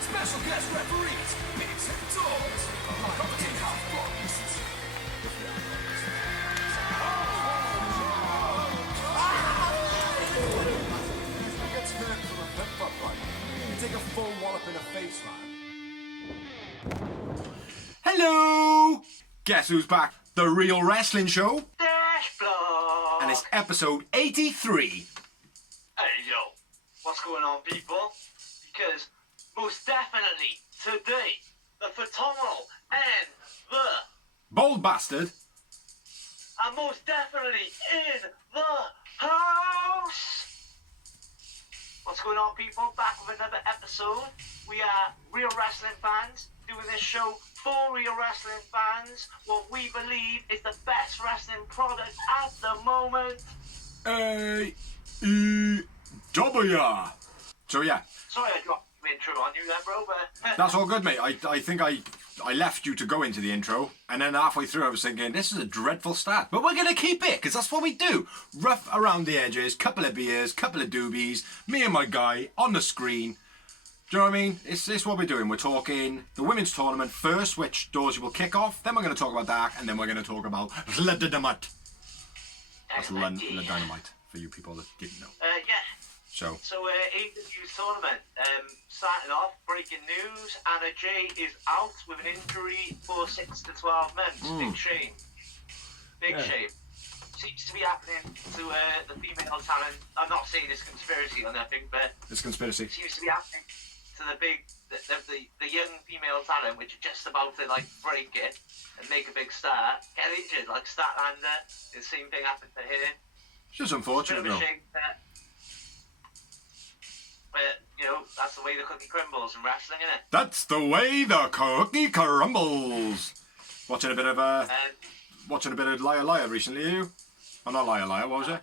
Special guest referees, bigs and dogs, competent half bodies. You get smacked from a pep up fight. You take a full wallop in the face, man. Hello! Guess who's back? The Real Wrestling Show. Dash Block! And it's episode 83. Hey yo, what's going on, people? Because most definitely today, the phenomenal and the Bold Bastard. are most definitely in the house. What's going on, people? Back with another episode. We are real wrestling fans doing this show for real wrestling fans. What we believe is the best wrestling product at the moment. A-E-W. So yeah. Sorry I dropped the intro on you there, bro, but... That's all good, mate. I think I left you to go into the intro, and then halfway through I was thinking, this is a dreadful start. But we're going to keep it, because that's what we do. Rough around the edges, couple of beers, couple of doobies, me and my guy on the screen. Do you know what I mean? It's what we're doing. We're talking the women's tournament first, which doors you will kick off. Then we're going to talk about that, and then we're going to talk about Le Dynamite. That's Le Dynamite, for you people that didn't know. Yeah. So AEW's tournament, starting off, breaking news, Anna Jay is out with an injury for 6 to 12 months. Big shame. Big shame. Seems to be happening to the female talent. I'm not saying it's conspiracy or nothing, but it's conspiracy. Seems to be happening to the young female talent, which are just about to like break it and make a big star, get injured, like Statlander. The same thing happened to her. It's just unfortunate, though. But, you know, that's the way the cookie crumbles in wrestling, isn't it? That's the way the cookie crumbles. Watching a bit of Liar Liar recently, are you? Oh, not Liar Liar, what was it?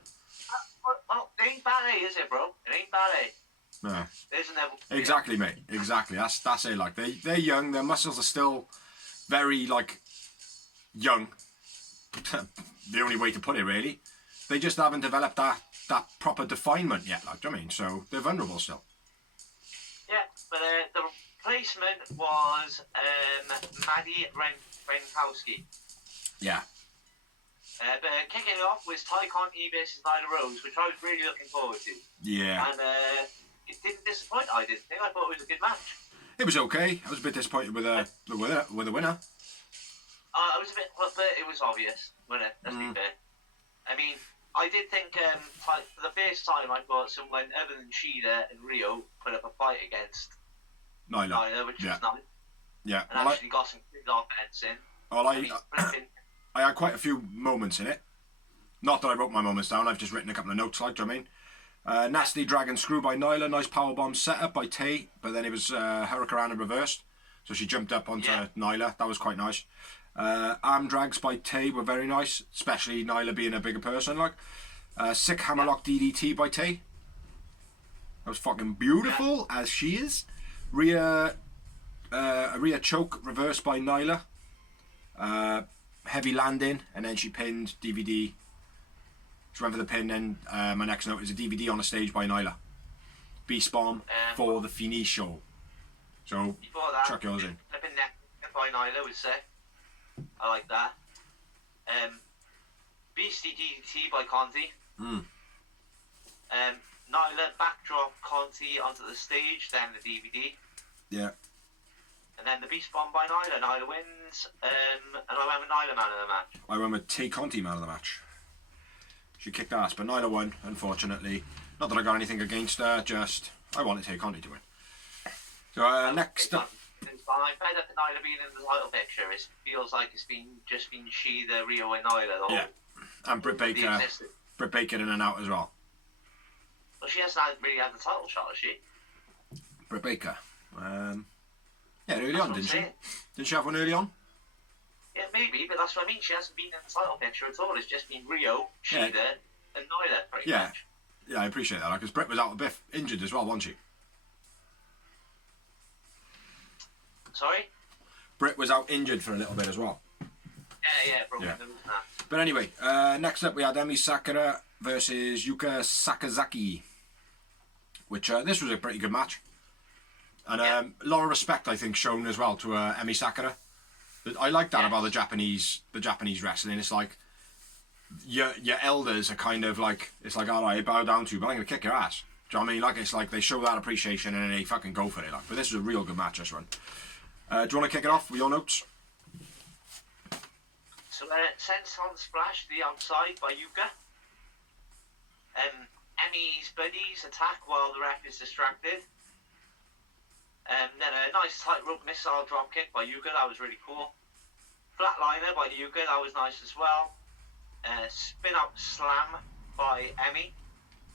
Well, it ain't ballet, is it, bro? It ain't ballet. No. There's never. Exactly, mate. Exactly. That's it. Like they're young. Their muscles are still very like young. The only way to put it, really. They just haven't developed that proper definement yet. Like, do you know what I mean? So they're vulnerable still. Yeah, but the replacement was Maddie Renkowski. Yeah. But kicking it off was Ty Conti versus Nyla Rose, which I was really looking forward to. Yeah. And it didn't disappoint. I didn't think. I thought it was a good match. It was okay. I was a bit disappointed with the winner. I was a bit, but it was obvious, wasn't it? Let's be fair. I mean, I did think for the first time I thought someone other than Shida and Rio put up a fight against Nyla, which was nice. Yeah. And actually got some good offense in. Well, I had quite a few moments in it. Not that I wrote my moments down, I've just written a couple of notes, like, do you know what I mean? Nasty Dragon Screw by Nyla, nice powerbomb setup by Tay, but then it was Hurricane reversed, so she jumped up onto Nyla, that was quite nice. Arm drags by Tay were very nice, especially Nyla being a bigger person, like. Sick Hammerlock DDT by Tay. That was fucking beautiful, as she is. Rhea choke reversed by Nyla. Heavy landing, and then she pinned DVD. She went for the pin, and my next note is a DVD on the stage by Nyla. Beast Bomb for the finish show. So, chuck yours in. Flipping neck by Nyla was sick. I like that. Beastie DDT by Conti. Nyla backdrop Conti onto the stage, then the DVD. Yeah. And then the Beast Bomb by Nyla. Nyla wins. And I went with Nyla man of the match. I went with Tay Conti man of the match. She kicked ass, but Nyla won, unfortunately. Not that I got anything against her, just I wanted Tay Conti to win. So next up. I fed up with Nyla being in the title picture. It feels like it's just been she, the Rio, and Nyla. Yeah. And Britt Baker in and out as well. Well, she hasn't really had the title shot, has she? Britt Baker. Yeah, early on, didn't she? Didn't she have one early on? Yeah, maybe, but that's what I mean. She hasn't been in the title picture at all. It's just been Rio, Shida, and Nyla, pretty much. Yeah, I appreciate that, because Britt was out a bit injured as well, wasn't she? Sorry? Britt was out injured for a little bit as well. Yeah, broken nose and that. But anyway, next up we had Emmy Sakura versus Yuka Sakazaki, which this was a pretty good match. And a lot of respect, I think, shown as well to Emmy Sakura. I like that about the Japanese wrestling. It's like your elders are kind of like, it's like, all right, bow down to you, but I'm gonna kick your ass. Do you know what I mean? Like, it's like they show that appreciation and then they fucking go for it. Like, but this was a real good match, this one. Do you want to kick it off with your notes? So, sense on splash to the outside by Yuka. Emmy's buddies attack while the ref is distracted. Then a nice tightrope missile dropkick by Yuka, that was really cool. Flatliner by Yuka, that was nice as well. Spin up slam by Emmy.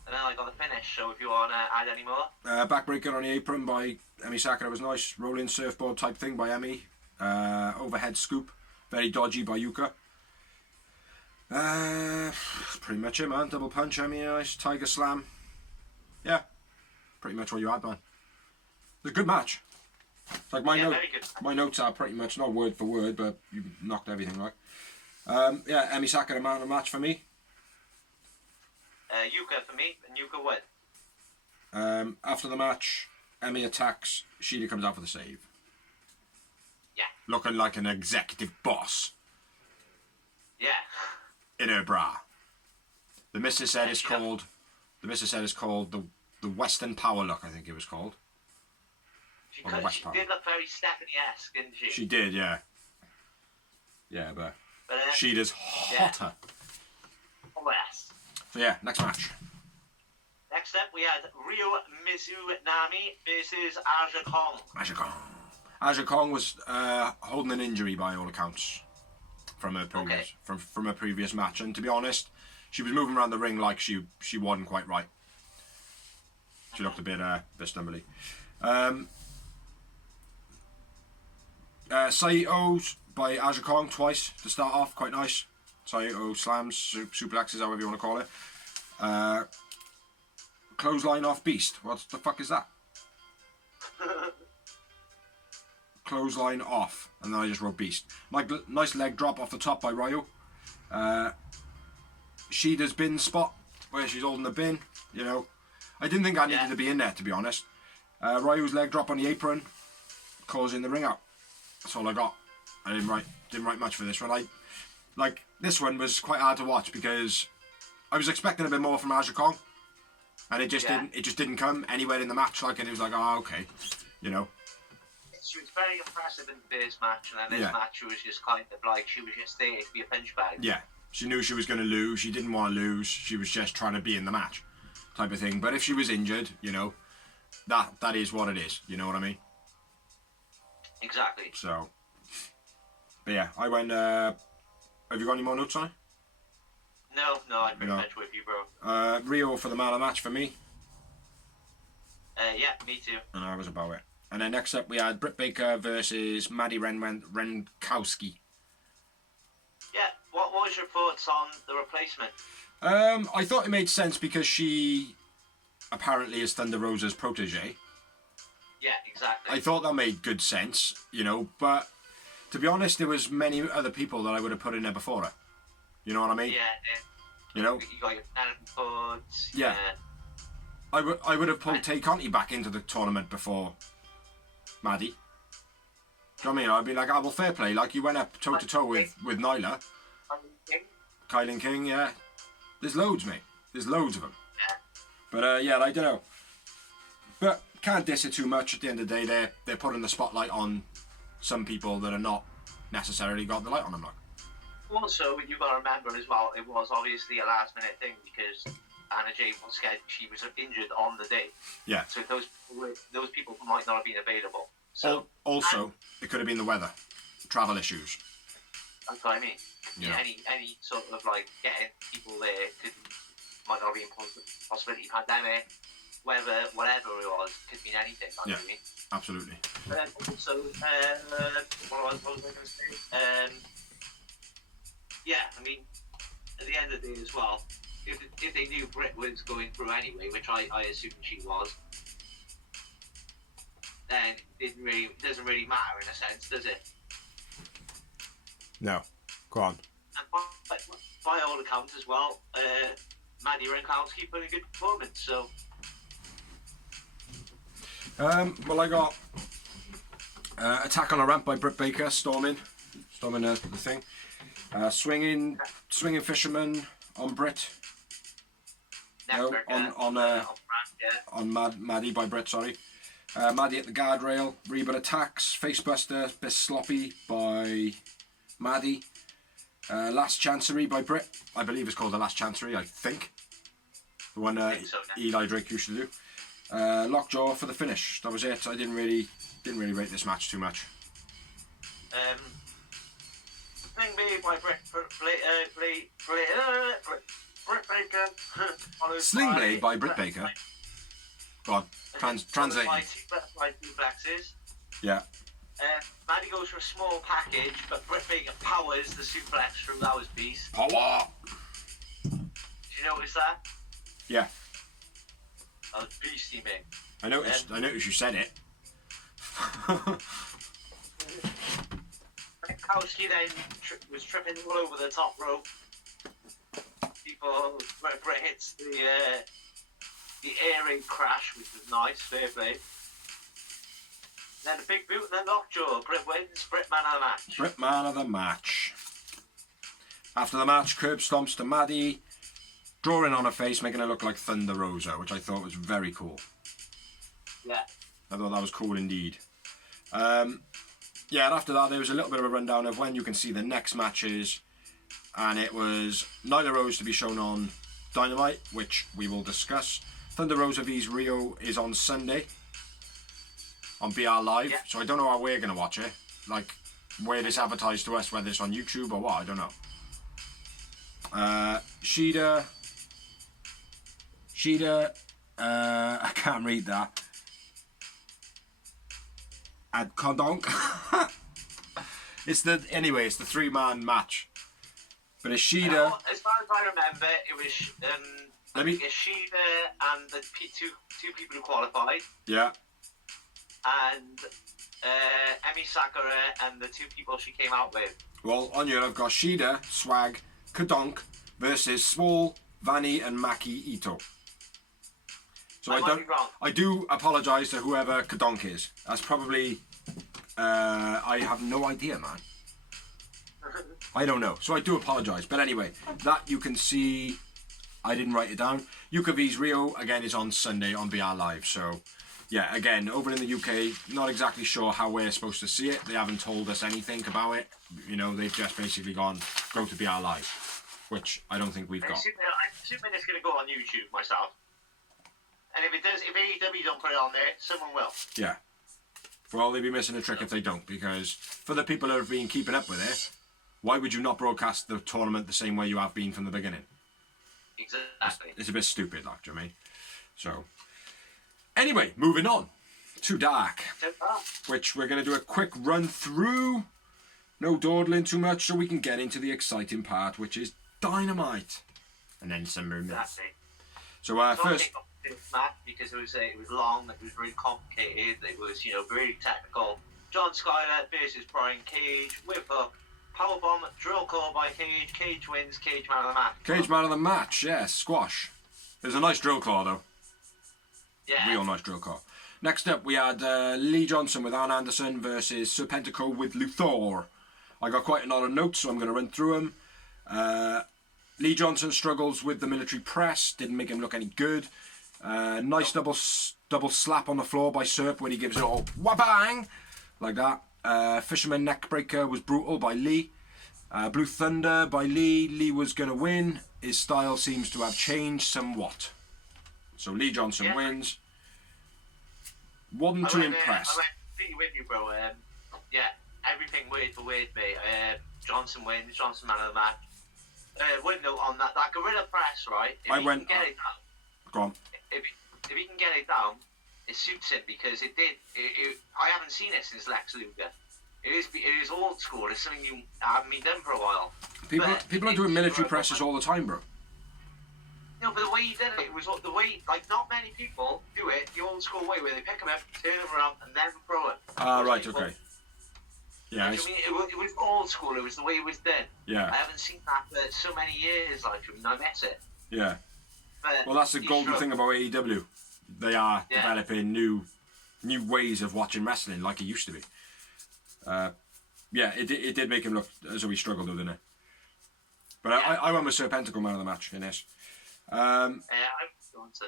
And then I got the finish, so if you want to add any more. Backbreaker on the apron by Emmy Sakura was nice. Rolling surfboard type thing by Emmy. Overhead scoop, very dodgy by Yuka. Pretty much it, man. Double punch, Emmy, nice. Tiger slam. Yeah, pretty much what you had, man. It was a good match. It's like my notes are pretty much not word for word, but you knocked everything right. Emmy Sakura man of the match for me. Yuka for me, and Yuka win. After the match, Emmy attacks. Sheila comes out for the save. Yeah. Looking like an executive boss. Yeah. In her bra. The missus said it's called. The missus said it's called the Western Power look. I think it was called. She did look very Stephanie-esque, didn't she? She did, yeah. Yeah, but she is hotter. Oh, yes. So yeah, next match. Next up, we had Ryo Mizunami versus Aja Kong. Aja Kong was holding an injury by all accounts from her previous from her previous match, and to be honest, she was moving around the ring like she wasn't quite right. She looked a bit stumbly. Saito's by Aja Kong twice to start off, quite nice. Saito slams, suplexes, however you want to call it. Clothesline off Beast. What the fuck is that? Clothesline off, and then I just wrote Beast. Nice leg drop off the top by Ryo. Shida's bin spot where she's holding the bin. You know, I didn't think I needed to be in there, to be honest. Ryo's leg drop on the apron, causing the ring out. That's all I got. I didn't write much for this one. This one was quite hard to watch because I was expecting a bit more from Aja Kong, and it just didn't come anywhere in the match. And it was like, oh, okay, you know. She was very impressive in the first match, and then this match she was just kind of like she was just there to be a punch bag. Yeah, she knew she was going to lose. She didn't want to lose. She was just trying to be in the match, type of thing. But if she was injured, you know, that is what it is. You know what I mean? Exactly. So, but yeah, I went. Have you got any more notes on it? No, I'm pretty much with you, bro. Ryo for the man of the match for me. Yeah, me too. And I was about it. And then next up we had Britt Baker versus Maddie Renkowski. Yeah, what was your thoughts on the replacement? I thought it made sense because she apparently is Thunder Rosa's protege. Yeah, exactly. I thought that made good sense, you know, but to be honest, there was many other people that I would have put in there before her. You know what I mean? Yeah. You know? You got your Foods. Yeah. I would have pulled Tay Conti back into the tournament before Maddie. Do you know what I mean? I'd be like, oh, well, fair play. Like, you went up toe-to-toe with Nyla. Kylinking, yeah. There's loads, mate. There's loads of them. Yeah. But, I don't know. But can't diss it too much. At the end of the day, they're putting the spotlight on some people that are not necessarily got the light on them. Like. Also, you've got to remember as well, it was obviously a last-minute thing because Anna Jay was scared she was injured on the day. Yeah. So those people might not have been available. So also, it could have been the weather, travel issues. That's what I mean. Yeah. Any sort of like getting people there might not be a possibility. Pandemic, weather, whatever it was, could mean anything. Yeah. Absolutely. But then also, what was I going to say? Yeah, I mean, at the end of the day as well, if they knew Britt was going through anyway, which I assumed she was, then it doesn't really matter in a sense, does it? No. Go on. And by all accounts as well, Maddie Renkowski put in a good performance. So. Well, I got attack on a ramp by Britt Baker, storming the thing. Swinging fisherman on Britt. No, on Maddie by Britt, sorry. Maddie at the guardrail. Reba attacks. Facebuster, bit sloppy by Maddie. Last Chancery by Britt. I believe it's called the Last Chancery, I think. The one Eli Drake used to do. Lockjaw for the finish. That was it. I didn't really rate this match too much. Sling Blade by Britt Baker. Sling Blade by Britt Baker. Go on, translate. By two flexes. Yeah. Maddie goes for a small package, but Britt Baker powers the suplex from that was beast. Power. Did you notice that? Yeah. That was beastie, mate. I noticed you said it. Renkowski then was tripping all over the top rope. Britt hits the air raid crash, which was nice, fair play. Then the big boot and then lockjaw. Britt wins, Britt man of the match. Britt man of the match. After the match, curb stomps to Maddie, drawing on her face, making her look like Thunder Rosa, which I thought was very cool. Yeah. I thought that was cool indeed. Yeah, and after that, there was a little bit of a rundown of when you can see the next matches. And it was Nyla Rose to be shown on Dynamite, which we will discuss. Thunder Rosa vs Rio is on Sunday on BR Live. Yeah. So I don't know how we're going to watch it. Like, where it's advertised to us, whether it's on YouTube or what, I don't know. Shida, I can't read that. Ad Kodonk. It's the 3-man match. But it's Shida. As far as I remember, it was Shida and the two people who qualified. Yeah. And Emmy, Sakura, and the two people she came out with. Well, on here I've got Shida, Swag, Kodonk versus Swole, Vanny, and Maki Ito. So I do apologise to whoever Kodonk is. That's probably I have no idea, man. I don't know, so I do apologise. But anyway, that you can see. I didn't write it down. Yuka vs Rio again is on Sunday on BR Live. So yeah, again over in the UK, not exactly sure how we're supposed to see it. They haven't told us anything about it. You know, they've just basically go to BR Live, which I don't think we've got. I'm assuming it's going to go on YouTube myself. And if AEW don't put it on there, someone will. Yeah. Well, they'd be missing a trick if they don't, because for the people that have been keeping up with it, why would you not broadcast the tournament the same way you have been from the beginning? Exactly. It's a bit stupid, like, do you know what I mean? So, anyway, moving on to Dark, which we're going to do a quick run through. No dawdling too much, so we can get into the exciting part, which is Dynamite, and then some movements. Exactly. So first. Match because it was long, it was very complicated, it was very technical. John Skyler versus Brian Cage, whip up, powerbomb, drill call by Cage. Cage wins. Cage man of the match. Cage man of the match, yes, squash. It was a nice drill claw though. Yeah. Real nice drill claw. Next up we had Lee Johnson with Arn Anderson versus Serpentico with Luthor. I got quite a lot of notes, so I'm going to run through them. Lee Johnson struggles with the military press, didn't make him look any good. Nice double slap on the floor by Serp when he gives it all wabang like that. Fisherman neckbreaker was brutal by Lee. Blue Thunder by Lee. Lee was going to win. His style seems to have changed somewhat. So Lee Johnson wins. Wasn't too impressed. I went completely with you, bro. Yeah, everything word for word, mate. Johnson wins. Johnson man of the match. One note on that gorilla press, right? If he can get it down, go on. If he can get it down, it suits him because it did. I haven't seen it since Lex Luger. It is old school. It's something you haven't been done for a while. People are doing military presses all the time, bro. No, but the way he did it was the way. Like, not many people do it the old school way, where they pick them up, turn them around, and then throw it. Right, okay. Yeah. Like, I mean, it was old school. It was the way it was done. Yeah. I haven't seen that for so many years. Like, I miss it. Yeah. But Well, that's the he golden struggled. thing about AEW. They are Yeah. developing new ways of watching wrestling like it used to be. Yeah, it did make him look as though he struggled, though, didn't it? But Yeah. I went with Serpenticle man of the match in this. I don't say.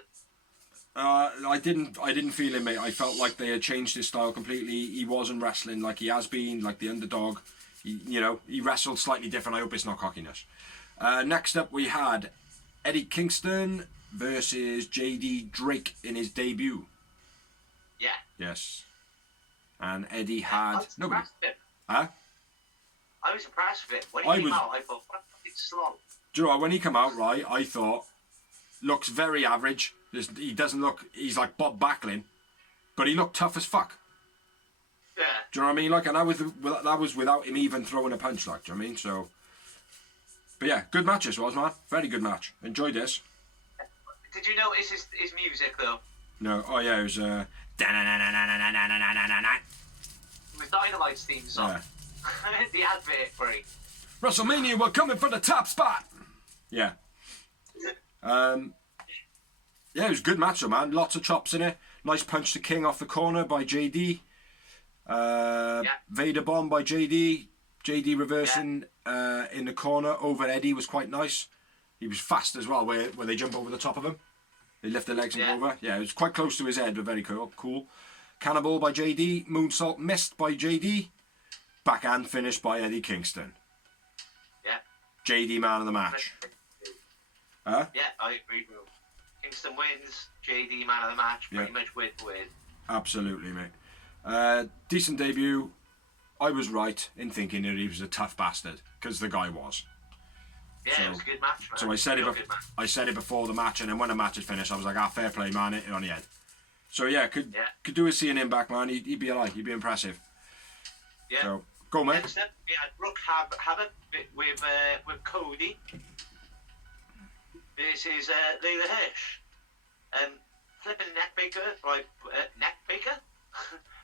I didn't feel him, mate. I felt like they had changed his style completely. He wasn't wrestling like he has been, like the underdog. He wrestled slightly different. I hope it's not cockiness. Next up, we had Eddie Kingston versus JD Drake in his debut. Yeah. Yes. And Eddie I had was nobody. impressed with it. Huh? I was impressed with it. When he I came was- out, I thought, what a fucking slog. Do you know what, when he came out, right, I thought, looks very average. He doesn't look, he's like Bob Backlund, but he looked tough as fuck. Yeah. Do you know what I mean? Like, and that was without him even throwing a punch, like, do you know what I mean? So, but yeah, good match this was, man. Very good match. Enjoyed this. Did you notice his music, though? No, oh yeah, it was, It was Dynamite's theme song. yeah. The advert for it. WrestleMania, we're coming for the top spot. Yeah. Yeah, it was a good match though, man. Lots of chops in it. Nice punch to King off the corner by JD. Vader bomb by JD. JD reversing in the corner over Eddie was quite nice. He was fast as well, where they jump over the top of him. They lift their legs and go over. Yeah, it was quite close to his head, but very cool. Cannonball by JD. Moonsault missed by JD. Backhand finish by Eddie Kingston. Yeah. JD man of the match. Huh? Yeah, I agree, bro. Kingston wins. JD man of the match, pretty much win for win. Absolutely, mate. Decent debut. I was right in thinking that he was a tough bastard, because the guy was. Yeah, it was a good match, man. So I said it Good match. before the match, and then when the match is finished, I was like, fair play, man, hit it on the head. So yeah, could do with seeing him back, man. He'd be alright. He'd be impressive. Yeah. So go, mate. Next up, we had Brooke Havoc with Cody versus Layla Hirsch. Flipping neckbreaker by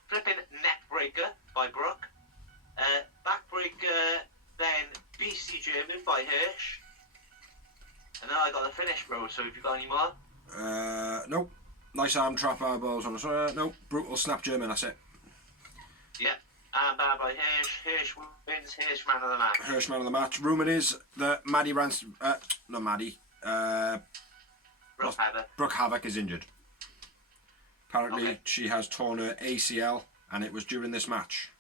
flipping neckbreaker by Brooke. Backbreaker, then Beastie German by Hirsch. And then I got the finish, bro. So have you got any more? Nope. Nice arm trap elbows on the side. Nope. Brutal snap German. That's it. Yeah. And bad by Hirsch. Hirsch wins. Hirsch man of the match. Hirsch man of the match. Rumour is that Maddie not Maddie. Brooke Havoc is injured. Apparently, she has torn her ACL, and it was during this match.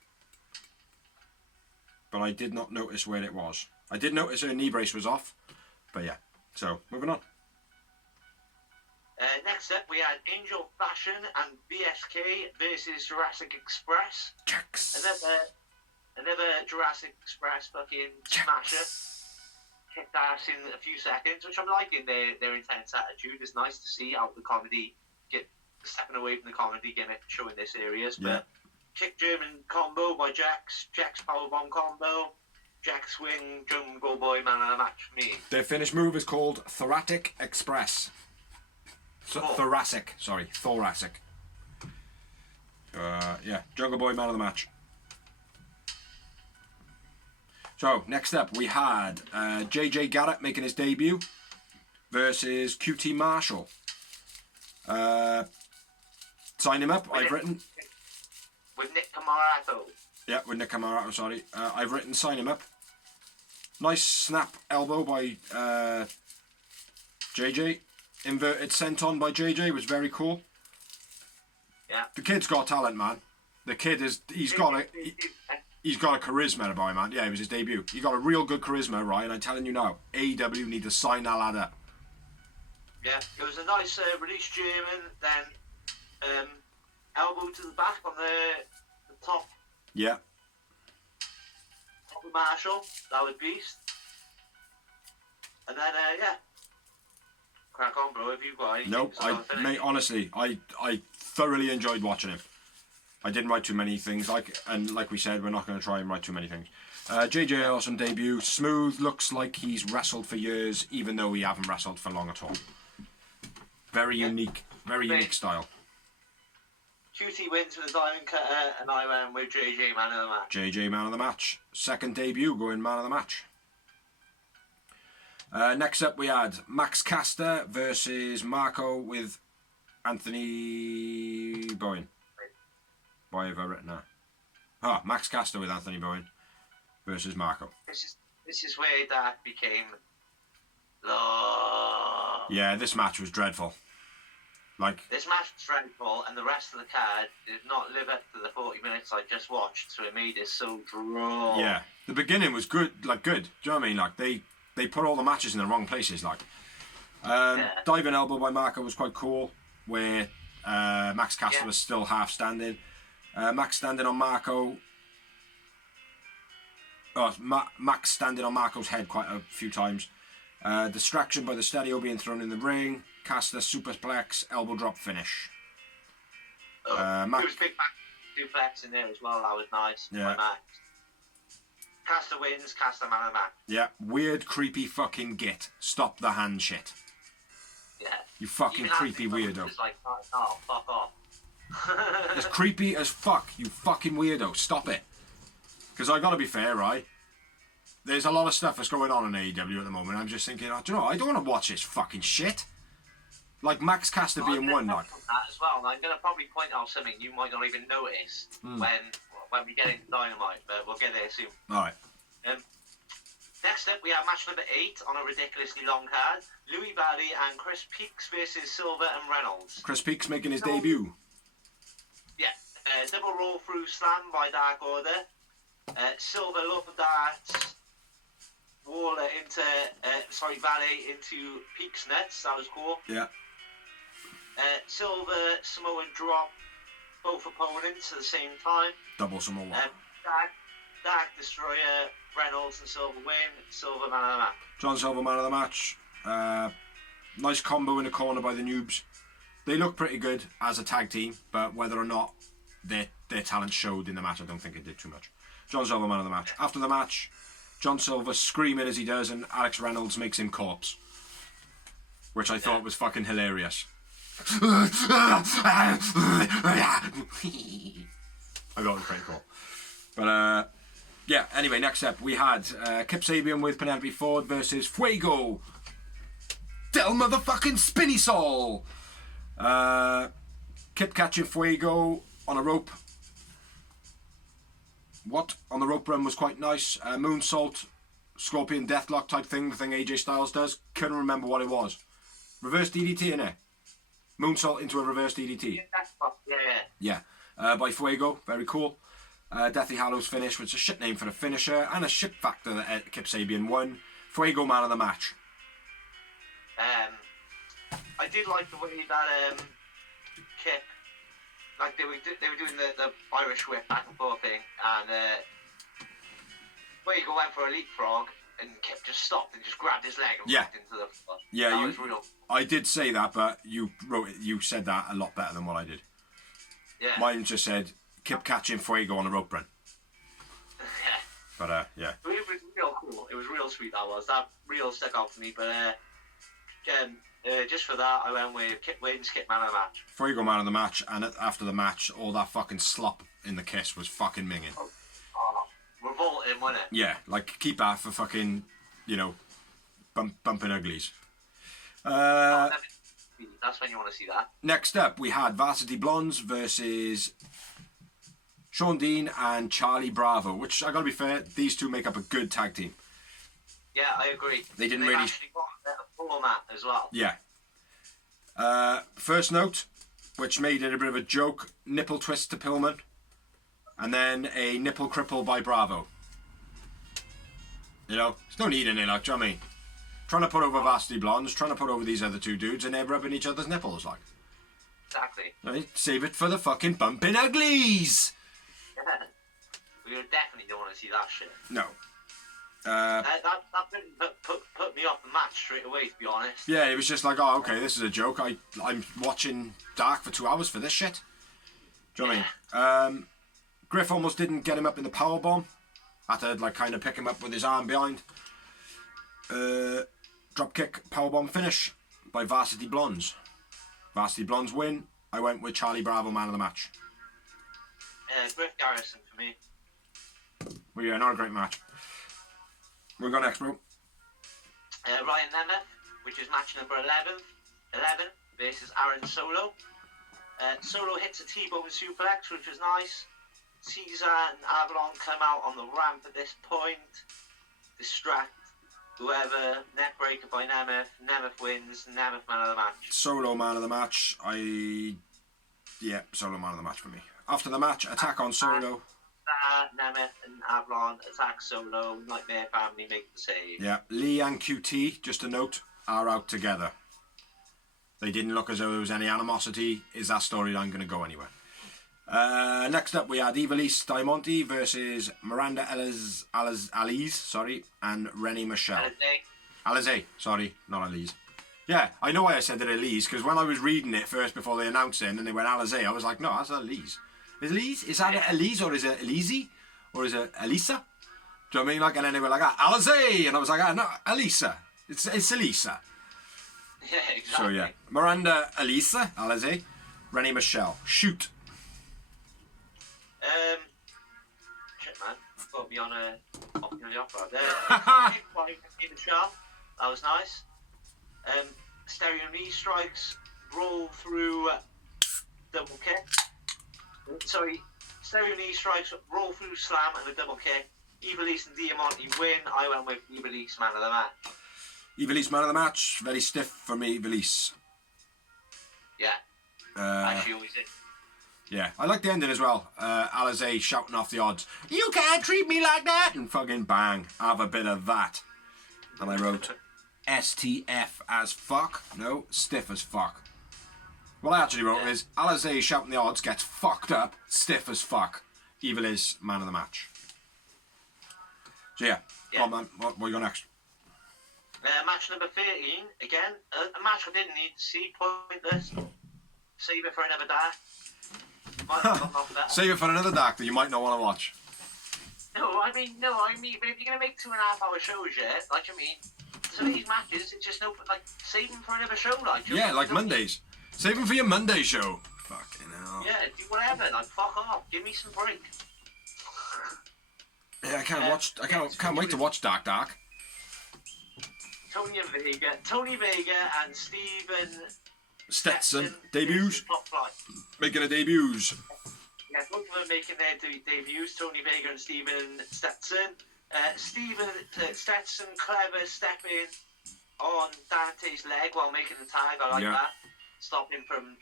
But I did not notice where it was. I did notice her knee brace was off, but yeah. So, moving on. Next up, we had Angel Fashion and BSK versus Jurassic Express. Jax. Another Jurassic Express fucking smasher. Kicked ass in a few seconds, which I'm liking their intense attitude. It's nice to see out the comedy, stepping away from the comedy gimmick, showing their serious. Yeah. But kick German combo by Jax powerbomb combo, Jax swing, Jungle Boy man of the match for me. Their finish move is called Thoracic Express. Thoracic. Yeah, Jungle Boy man of the match. So, next up, we had JJ Garrett making his debut versus QT Marshall. Sign him up, I've written. With Nick Camarato. Yeah, with Nick Camarato, sorry. I've written sign him up. Nice snap elbow by JJ. Inverted senton by JJ was very cool. Yeah. The kid's got talent, man. The kid he's got a charisma about him, man. Yeah, it was his debut. He got a real good charisma, right? And I'm telling you now, AEW need to sign that lad up. Yeah, it was a nice release German, then elbow to the back on the top. Yeah. Top of Marshall, that was beast. And then crack on, bro. If you've got anything. Nope. Mate, honestly, I thoroughly enjoyed watching him. I didn't write too many things, like we said, we're not going to try and write too many things. JJ awesome debut, smooth, looks like he's wrestled for years, even though he haven't wrestled for long at all. Very unique style. QT wins with a diamond cutter, and I went with JJ man of the match. JJ man of the match, second debut going man of the match. Next up, we had Max Caster versus Marco with Anthony Bowen. Why have I written that? Max Caster with Anthony Bowen versus Marco. This is where that became. Yeah, this match was dreadful. This match was dreadful, and the rest of the card did not live up to the 40 minutes I just watched, so it made it so dry. Yeah, the beginning was good. Do you know what I mean? They put all the matches in the wrong places. Diving elbow by Marco was quite cool, where Max Caster was still half standing. Max standing on Marco. Max standing on Marco's head quite a few times. Distraction by the stereo being thrown in the ring. Caster superplex, elbow drop finish. There was big suplex in there as well. That was nice. Yeah. Caster wins. Caster man of the match. Yeah. Weird, creepy fucking git. Stop the hand shit. Yeah. You fucking creepy weirdo. It's like, oh, fuck off. It's creepy as fuck. You fucking weirdo. Stop it. Because I gotta be fair, right? There's a lot of stuff that's going on in AEW at the moment. I'm just thinking, do you know, I don't want to watch this fucking shit. Like Max Caster being one, that as well. And I'm going to probably point out something you might not even notice when we get into Dynamite, but we'll get there soon. All right. Next up, we have match number 8 on a ridiculously long card. Louis Valley and Chris Peaks versus Silver and Reynolds. Chris Peaks making his debut. Yeah. Double roll through slam by Dark Order. Silver loved that. Waller into, Valley into Peaks nuts. That was cool. Yeah. Silver, Samoan drop both opponents at the same time. Double Samoan. Dark Destroyer, Reynolds and Silver win. Silver man of the match. John Silver man of the match. Nice combo in the corner by the Noobs. They look pretty good as a tag team, but whether or not their talent showed in the match, I don't think it did too much. John Silver man of the match. After the match, John Silver screaming as he does, and Alex Reynolds makes him corpse, which I thought was fucking hilarious. I thought it was pretty cool. But anyway, next up we had Kip Sabian with Penelope Ford versus Fuego Del motherfucking Spinny Soul. Kip catching Fuego on a rope. On the rope run was quite nice. Moonsault, Scorpion Deathlock type thing, the thing AJ Styles does. Couldn't remember what it was. Reverse DDT in it. Moonsault into a reverse DDT. Yeah. By Fuego, very cool. Deathly Hallows finish, which is a shit name for the finisher, and a shit factor that Kip Sabian won. Fuego man of the match. I did like the way that Kip, like they were doing the Irish whip back and forth thing, and Fuego went for a leapfrog, and Kip just stopped and just grabbed his leg and walked into the floor. Yeah, that was real. I did say that, but you said that a lot better than what I did. Yeah. Mine just said Kip catching Fuego on a rope run. Yeah. But yeah. It was real cool. It was real sweet. That real stuck out for me. But just for that, I went with Kip wins, Kip man of the match. Fuego man of the match, and after the match, all that fucking slop in the kiss was fucking minging. Revolting, wasn't it? Yeah, like keep that for fucking, bumping uglies. That's when you want to see that. Next up, we had Varsity Blondes versus Sean Dean and Charlie Bravo, which I gotta be fair, these two make up a good tag team. Yeah, I agree. They didn't They've really actually got a better format as well. Yeah. First note, which made it a bit of a joke, nipple twist to Pillman, and then a nipple cripple by Bravo. There's no need in it, like, do you know what I mean? Trying to put over Varsity Blondes, trying to put over these other two dudes, and they're rubbing each other's nipples, like. Exactly. Right? Save it for the fucking bumping uglies! Yeah. We definitely don't want to see that shit. No. That put me off the match straight away, to be honest. Yeah, it was just like, oh, okay, this is a joke. I'm watching Dark for 2 hours for this shit. Do you know what I mean? Griff almost didn't get him up in the powerbomb. Had to, kind of pick him up with his arm behind. Dropkick powerbomb finish by Varsity Blondes. Varsity Blondes win. I went with Charlie Bravo man of the match. Griff Garrison for me. Well, yeah, not a great match. We'll go next, bro. Ryan Nemeth, which is match number 11 versus Aaron Solo. Solo hits a T-bone suplex, which was nice. Caesar and Avalon come out on the ramp at this point, distract whoever, neckbreaker by Nemeth. Nemeth wins, Nemeth man of the match. Solo man of the match. Solo man of the match for me. After the match, attack on Solo. Nemeth and Avalon attack Solo. Nightmare Family make the save. Yeah, Lee and QT, just a note, are out together. They didn't look as though there was any animosity. Is that storyline going to go anywhere? Next up, we had Ivelisse Diamante versus Miranda Alize, and Rennie Michelle. Alize, sorry, not Alize. Yeah, I know why I said that Alize, because when I was reading it first before they announced it, and then they went Alize, I was like, no, that's Alize. Is Alize? Is that Alize, or is it Alize? Or is it Elisa? Do you know what I mean? Like, and then they were like, Alize! And I was like, no, Elisa. It's Elisa. Yeah, exactly. So, yeah. Miranda Alize, Rennie Michelle. Shoot. Shit, man. Got me on the opera there. In the shop. That was nice. Stereo knee strikes, roll through double kick. Sorry, stereo knee strikes, roll through slam and a double kick. Ivelisse and Diamante win. I went with Ivelisse man of the match. Ivelisse man of the match. Very stiff for me, Ivelisse. Yeah. As she always is. Yeah, I like the ending as well. Alize shouting off the odds. You can't treat me like that! And fucking bang, have a bit of that. And I wrote STF as fuck. No, stiff as fuck. What I actually wrote is Alize shouting the odds gets fucked up, stiff as fuck. Ivelisse man of the match. So yeah. Come on, man. What you got next? Match number 13, again, a match I didn't need to see, pointless. Save it for another day. Save it for another dark that you might not want to watch. No, I mean, but if you're going to make 2.5 hour shows, some of these matches, it's just save them for another show, Yeah, like Mondays. Save them for your Monday show. Fucking hell. Yeah, do whatever, fuck off, give me some break. Yeah, I can't wait to watch Dark. Tony Vega and Steven Stetson debuts. Making a debuts. Yeah, both of them making their debuts. Tony Vega and Steven Stetson. Steven Stetson clever stepping on Dante's leg while making the tag. I like that. Stop him from,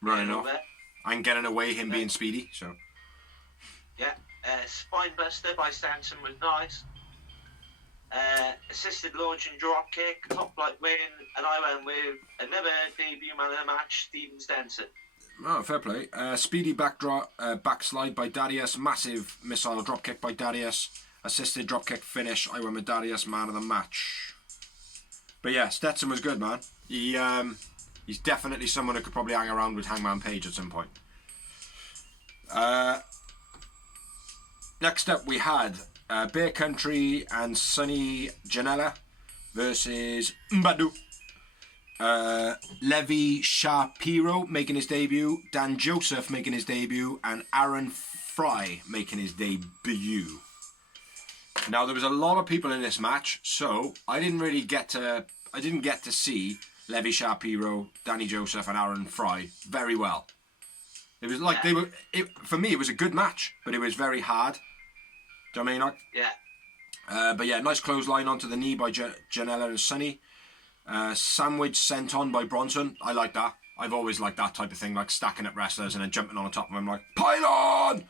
running off and getting away. Him being speedy. So. Yeah. Spinebuster by Stenson was nice. Assisted launch and drop kick, top flight win, and I went with another debut man of the match, Steven Stenson. Oh, fair play. Speedy backslide by Darius, massive missile drop kick by Darius, assisted drop kick finish. I went with Darius man of the match. But yeah, Stetson was good, man. He's definitely someone who could probably hang around with Hangman Page at some point. Next up, we had Bear Country and Sonny Janela versus Mbadu. Levi Shapiro making his debut, Dan Joseph making his debut, and Aaron Fry making his debut. Now there was a lot of people in this match, so I didn't get to see Levi Shapiro, Danny Joseph, and Aaron Fry very well. It was like for me it was a good match, but it was very hard. Do you know what I mean? Yeah. But yeah, nice clothesline onto the knee by Janela and Sonny. Sandwich sent on by Bronson. I like that. I've always liked that type of thing, like stacking up wrestlers and then jumping on top of them like, pylon!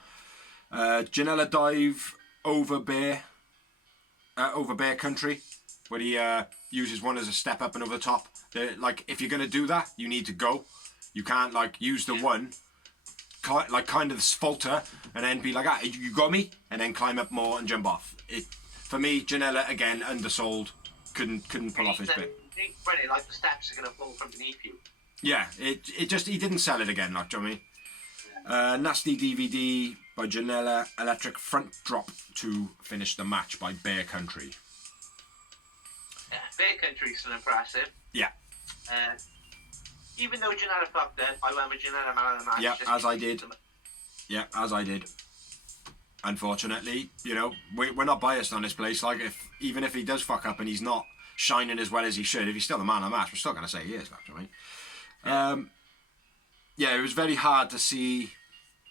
Janela dive over Bear Country, where he uses one as a step up and over the top. Like, if you're going to do that, you need to go. You can't, use the one, kind of falter, and then be like, you got me? And then climb up more and jump off. For me, Janela, again, undersold. Couldn't pull off his bit. Really, like the steps are going to fall from beneath you. Yeah, he didn't sell it again, do you know what I mean? Nasty DVD by Janela, electric front drop to finish the match by Bear Country. Yeah, Bear Country's still impressive. Yeah. Even though Janela fucked it, I went with Janela man of the match. Yeah, as I did. Yeah, as I did. Unfortunately, we're not biased on this place. Even if he does fuck up and he's not shining as well as he should. If he's still the man of the match, we're still going to say he is, like, you know what I mean? Yeah, it was very hard to see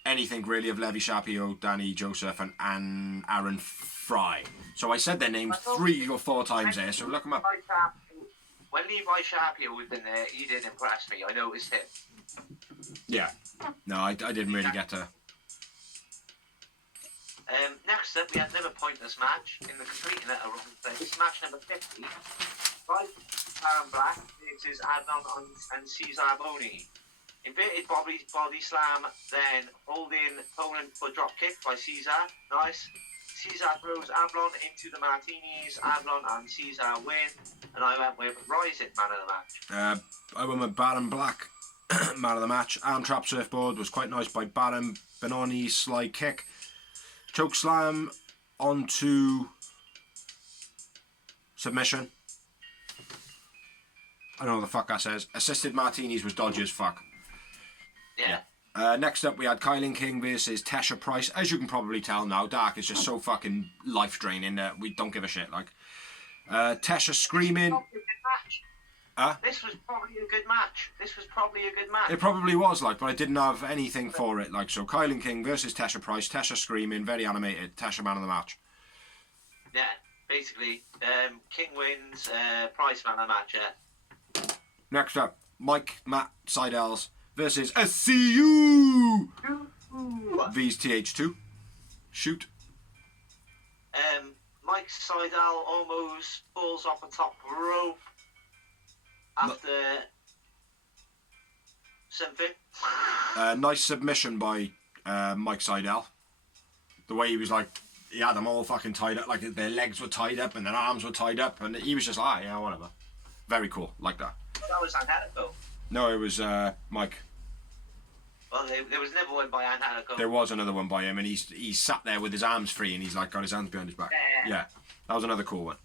anything really of Levi Shapiro, Danny Joseph, and Aaron Fry. So I said their names 3 or 4 times there, so look them up. When Levi Shapiro was in there, he did impress me. I noticed him. Yeah. No, I didn't really get to... Next up, we had another pointless match in the completing it around match number 50. Aaron Black versus Adnan and Cesar Boni. Inverted body slam, then holding opponent for drop kick by Cesar. Nice. Cesar throws Ablon into the martinis. Ablon and Cesar win. And I went with Rising man of the match. I went with Baron Black, man of the match. Arm trap surfboard was quite nice by Baron. Benoni slide kick. Choke slam onto submission. I don't know what the fuck that says. Assisted martinis was dodgy as fuck. Yeah. Next up, we had Kylinking versus Tasha Price. As you can probably tell now, Dark is just so fucking life draining that we don't give a shit. Like, Tasha screaming. This was probably a good match. It probably was, like, but I didn't have anything for it. Like, so Kylinking versus Tasha Price. Tasha screaming, very animated. Tasha man of the match. Yeah, basically, King wins, Price man of the match. Yeah. Next up, Matt Seidels versus SCU vs TH2. Shoot. Mike Seidel almost falls off the top rope after something. Nice submission by Mike Seidel. The way he was like, he had them all fucking tied up, like their legs were tied up and their arms were tied up, and he was just like, yeah, whatever. Very cool, like that. That was Angelico. No, it was Mike. Well, there was another one by Angelico. There was another one by him, and he sat there with his arms free, and he's like got his hands behind his back. Yeah, that was another cool one.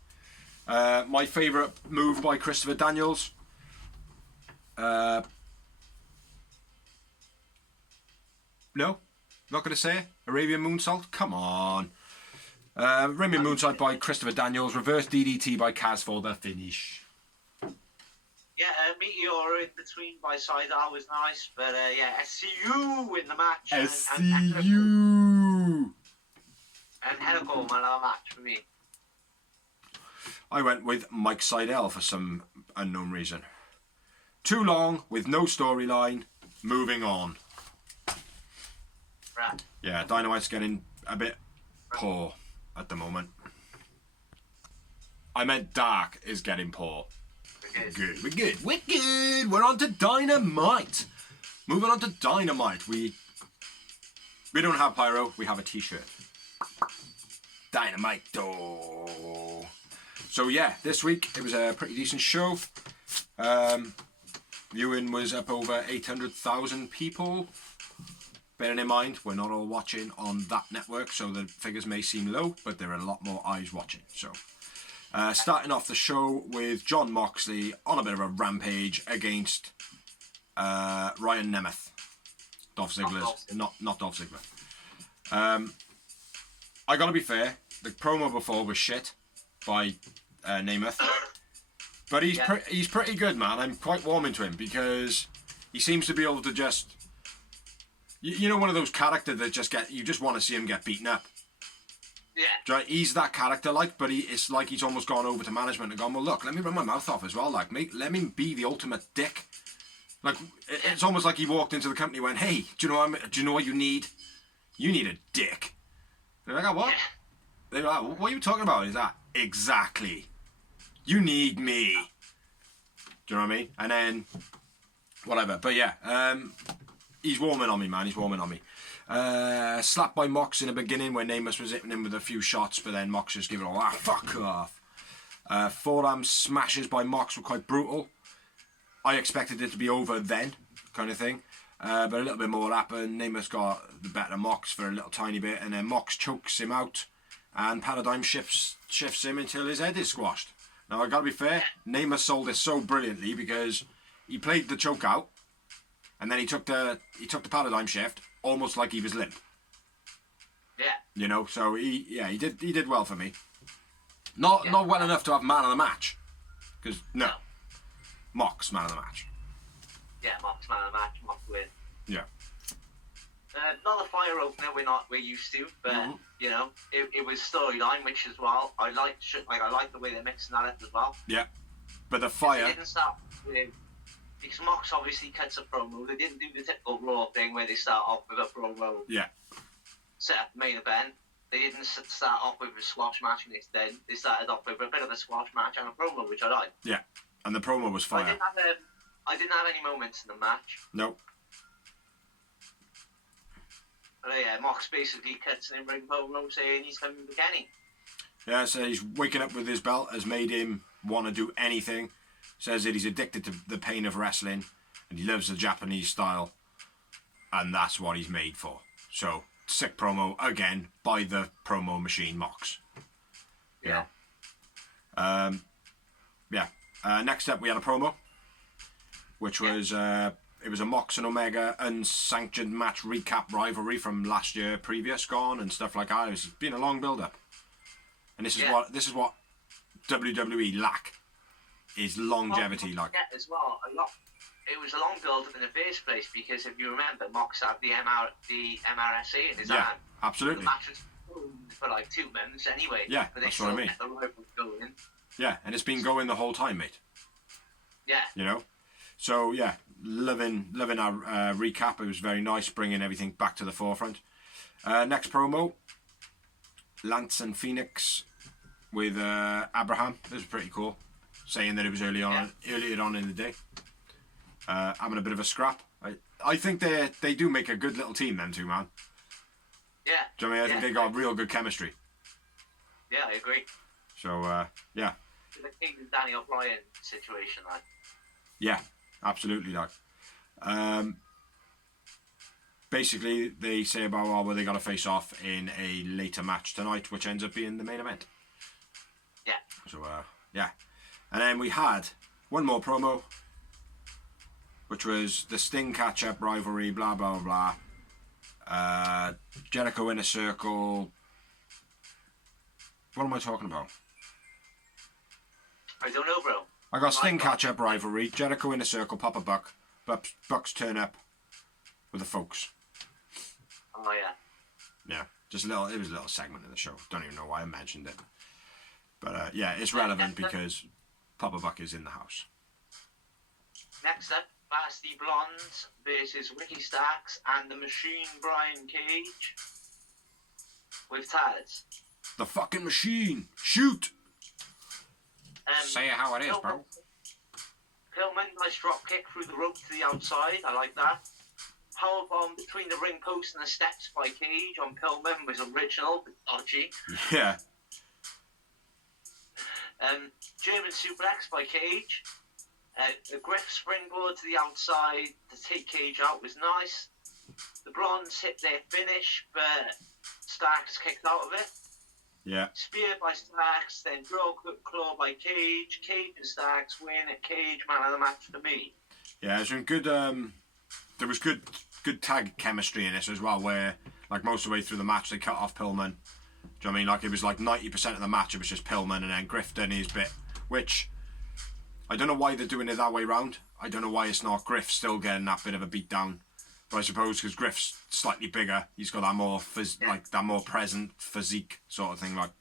My favourite move by Christopher Daniels. No, not going to say it. Arabian Moonsault? Come on. Arabian Moonsault by Christopher Daniels. Reverse DDT by Kaz for the finish. Yeah, Meteor in between by Seidel was nice, but yeah, SCU in the match. SCU! And Helical man of the match for me. I went with Mike Seidel for some unknown reason. Too long, with no storyline, moving on. Right. Yeah, Dynamite's getting a bit poor at the moment. I meant Dark is getting poor. We're good. We're on to Dynamite. Moving on to Dynamite. We don't have pyro, we have a t-shirt. Dynamite though. So yeah, this week it was a pretty decent show. Viewing was up over 800,000 people. Bearing in mind, we're not all watching on that network, so the figures may seem low, but there are a lot more eyes watching. So, starting off the show with John Marxley on a bit of a rampage against Ryan Nemeth. Dolph Ziggler's, not Dolph Ziggler. I gotta be fair, the promo before was shit by Nemeth. But he's pretty good, man. I'm quite warming to him because he seems to be able to just... You know, one of those characters that you just want to see him get beaten up. Yeah. He's that character, like, but it's like he's almost gone over to management and gone, well, look, let me run my mouth off as well, like, let me be the ultimate dick. Like, it's almost like he walked into the company and went, hey, do you know what you need? You need a dick. They're like, oh, what? They're like, what are you talking about? Is that exactly? You need me. Do you know what I mean? And then, whatever. But yeah, he's warming on me, man. He's warming on me. Slapped by Mox in the beginning when Namus was hitting him with a few shots, but then Mox just gave it all, fuck off. Forearm smashes by Mox were quite brutal. I expected it to be over then, kind of thing. But a little bit more happened. Namus got the better of Mox for a little tiny bit, and then Mox chokes him out, and Paradigm shifts him until his head is squashed. Now, I gotta be fair, Namus sold this so brilliantly because he played the choke out, and then he took the paradigm shift almost like he was limp. Yeah. You know, so he did well for me. Not well enough to have man of the match, Because, no. Mox, man of the match. Yeah, Mox man of the match, Mox win. Yeah. Not a fire opener we're used to, but you know, it was storyline, which as well I like the way they're mixing that up as well. Yeah, but the fire. They didn't start with, because Mox obviously cuts a promo. They didn't do the typical Raw thing where they start off with a promo. Yeah. Set up the main event. They didn't start off with a squash match instead. They started off with a bit of a squash match and a promo, which I liked. Yeah, and the promo was fire. I didn't have any moments in the match. Nope. But yeah, Mox basically cuts an in-ring promo saying he's coming to Kenny. Yeah, so he's waking up with his belt has made him want to do anything. Says that he's addicted to the pain of wrestling and he loves the Japanese style, and that's what he's made for. So, sick promo again by the promo machine Mox. Yeah. Next up we had a promo, which was it was a Mox and Omega unsanctioned match recap rivalry from last year previous gone and stuff like that. It's been a long build up, and this is what WWE lack is longevity. As well, it was a long build up in the first place because if you remember, Mox had the MRSA in his hand. Absolutely. The match was for like 2 months anyway. Yeah, but they that's what I mean. The rival going. Yeah, and it's been going the whole time, mate. Yeah. You know, so yeah, loving our recap. It was very nice, bringing everything back to the forefront. Next promo, Lance and Phoenix with Abraham. This was pretty cool, saying that it was earlier on in the day. Having a bit of a scrap. I think they do make a good little team, them two, man. Yeah. Do you know what I mean? I think they got real good chemistry. Yeah, I agree. So yeah. The King and Danny O'Brien situation, like. Yeah, absolutely, like. Basically, they say about they got to face off in a later match tonight, which ends up being the main event. Yeah. So yeah, and then we had one more promo, which was the Sting catch-up rivalry, blah blah blah. Jericho Inner Circle. What am I talking about? I don't know, bro. I got Sting catch-up rivalry, Jericho Inner Circle, Papa Buck, Bucks turn up with the folks. Oh yeah. Yeah, just a little. It was a little segment in the show. Don't even know why I mentioned it, but yeah, it's relevant because Papa Buck is in the house. Next up, Varsity Blondes versus Ricky Starks and the Machine Brian Cage with Taz. The fucking machine, shoot! Say it how it is, bro. Pillman, nice drop kick through the rope to the outside. I like that. Powerbomb between the ring post and the steps by Cage on Pillman was original but dodgy. Yeah. German suplex by Cage. The Griff springboard to the outside to take Cage out was nice. The Blondes hit their finish, but Starks kicked out of it. Yeah. Spear by Starks, then draw claw by Cage. Cage and Starks win. Cage man of the match for me. Yeah, it's been good. There was good tag chemistry in this as well, where like most of the way through the match they cut off Pillman. Do you know what I mean? Like it was like 90% of the match it was just Pillman and then Griff done his bit, which I don't know why they're doing it that way round. I don't know why it's not Griff still getting that bit of a beat down. But I suppose because Griff's slightly bigger, he's got that more like that more present physique sort of thing. Like,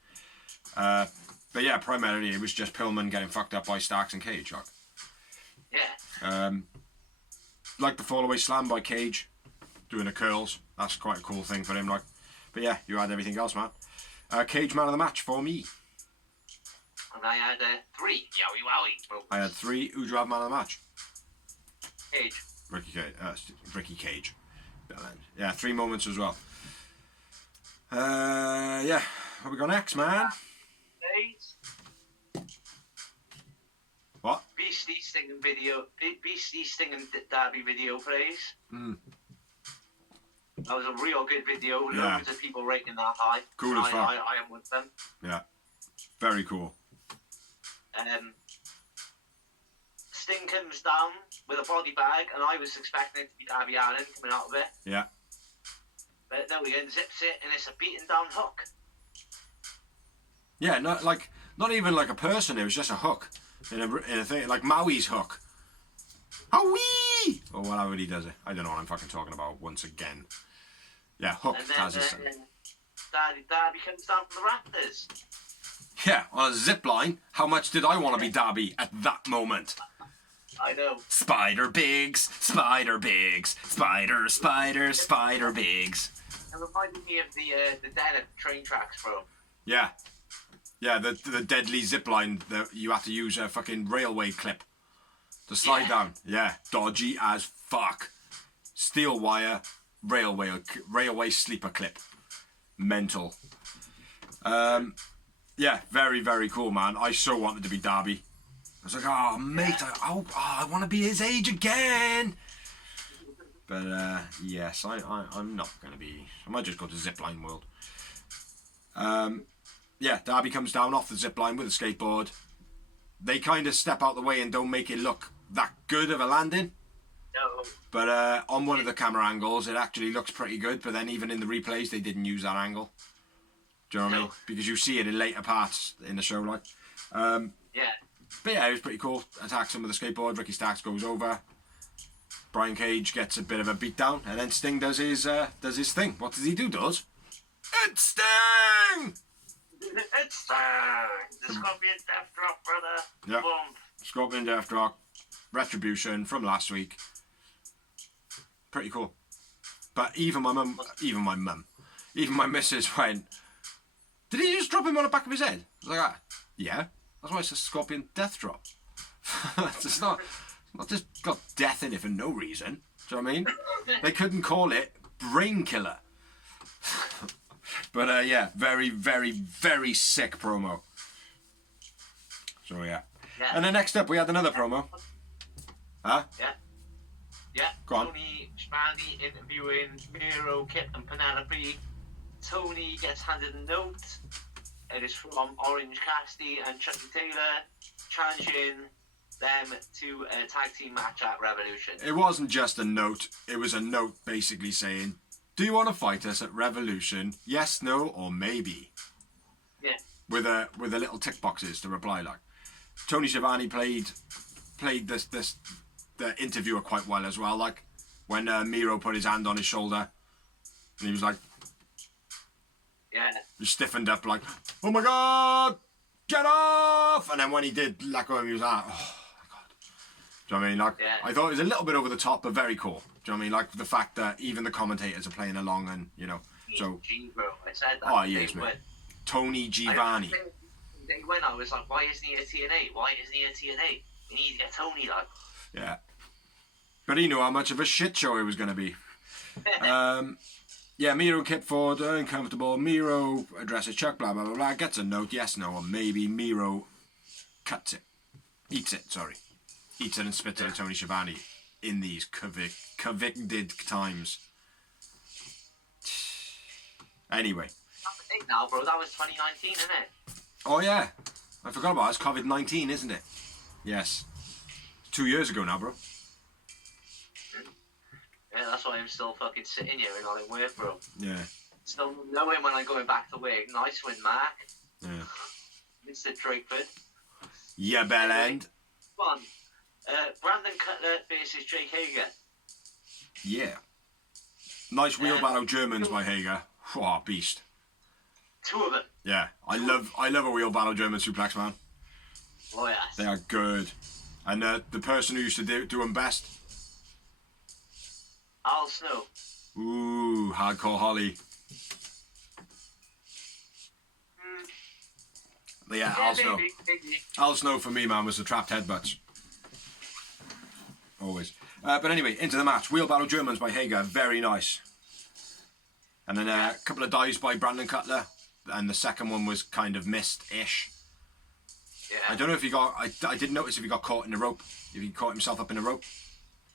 but yeah, primarily it was just Pillman getting fucked up by Starks and Cage. Like, yeah. Like the fallaway slam by Cage, doing the curls. That's quite a cool thing for him. Like, but yeah, you had everything else, man. Cage man of the match for me. And I had 3. Yowie wowie. I had 3. Who'd you have man of the match? Cage. Ricky Cage. Yeah, 3 moments as well. Yeah, what we got next, man? What? Beastie Stinging video. Beastie Stinging Derby video plays. That was a real good video. Loads of people rating that high. Cool as fuck. I am with them. Yeah, very cool. Sting comes down with a body bag, and I was expecting it to be Darby Allin coming out of it. Yeah. But no, he unzips it, and it's a beaten down hook. Yeah, not even like a person. It was just a hook. in a thing like Maui's hook. Howee! Or whatever he does it. I don't know what I'm fucking talking about once again. Yeah, hook And then Taz's son. Darby comes down from the rafters. Yeah, on a zipline. How much did I want to be Darby at that moment? I know. Spider Bigs, Spider Bigs, Spider, Spider, Spider Bigs. It reminded me of the Den of train tracks, bro. Yeah. Yeah, the deadly zipline that you have to use a fucking railway clip to slide down. Yeah, dodgy as fuck. Steel wire, railway sleeper clip. Mental. Yeah, very, very cool, man. I so wanted to be Darby. I was like, oh, mate, I want to be his age again. But, yes, I'm not going to be... I might just go to Zipline World. Yeah, Darby comes down off the zipline with a skateboard. They kind of step out the way and don't make it look that good of a landing. No. But on one of the camera angles, it actually looks pretty good. But then even in the replays, they didn't use that angle. Do you know what I mean? Because you see it in later parts in the show, like. Yeah. But yeah, it was pretty cool. Attacks him with a skateboard. Ricky Starks goes over. Brian Cage gets a bit of a beatdown, and then Sting does his thing. What does he do, Does? It's Sting! It's Sting! The Scorpion Death Drop, brother. Yeah. Boom. Scorpion Death Drop. Retribution from last week. Pretty cool. But even my missus went, did he just drop him on the back of his head? I was like, yeah. That's why it's a Scorpion Death Drop. It's not just got death in it for no reason. Do you know what I mean? They couldn't call it Brain Killer. But yeah, very, very, very sick promo. So yeah. And then next up we had another promo. Huh? Yeah. Yeah. Go on. Tony Schiavone interviewing Miro, Kip and Penelope. Tony gets handed a note. It is from Orange Cassidy and Chucky Taylor challenging them to a tag team match at Revolution. It wasn't just a note. It was a note basically saying, do you want to fight us at Revolution? Yes, no, or maybe. Yeah. With a little tick boxes to reply like. Tony Schiavone played the interviewer quite well as well. Like when Miro put his hand on his shoulder, and he was like, yeah, he stiffened up like, oh my god, get off! And then when he did let go of him, he was like, oh my god. Do you know what I mean? Like, yeah. I thought it was a little bit over the top, but very cool. Do you know what I mean? Like the fact that even the commentators are playing along, and you know, so. G, bro, I said that. Oh, he is, man. Tony Giovanni. When I was like, why isn't he at TNA? Why isn't he at TNA? We need to get Tony, like. Yeah. But he knew how much of a shit show it was going to be. Yeah, Miro and Kip Ford are uncomfortable. Miro addresses Chuck, blah, blah, blah, blah. Gets a note, yes, no, or maybe. Miro cuts it. Eats it and spits it at Tony Schiavone in these convicted times. Anyway. That's the thing now, bro. That was 2019, isn't it? Oh, yeah. I forgot about it. It's COVID-19, isn't it? Yes. 2 years ago now, bro. Yeah, that's why I'm still fucking sitting here and not in work, bro. Yeah. Still knowing when I'm going back to work. Nice one, Mark. Yeah. Mr. Drakeford. Yeah, bell end. One. Brandon Cutler versus Jake Hager. Yeah. Nice wheelbarrow Germans by Hager. Oh, beast. Two of them. Yeah, I love a wheelbarrow German suplex, man. Oh, yes. They are good. And the person who used to do them best. Al Snow. Ooh, Hardcore Holly. Yeah, Al Snow. Maybe. Al Snow for me, man, was the trapped headbutts. Always. But anyway, into the match. Wheelbarrow Germans by Hager, very nice. And then a couple of dives by Brandon Cutler. And the second one was kind of missed-ish. Yeah. I don't know if he got... I did notice if he got caught in the rope. If he caught himself up in the rope.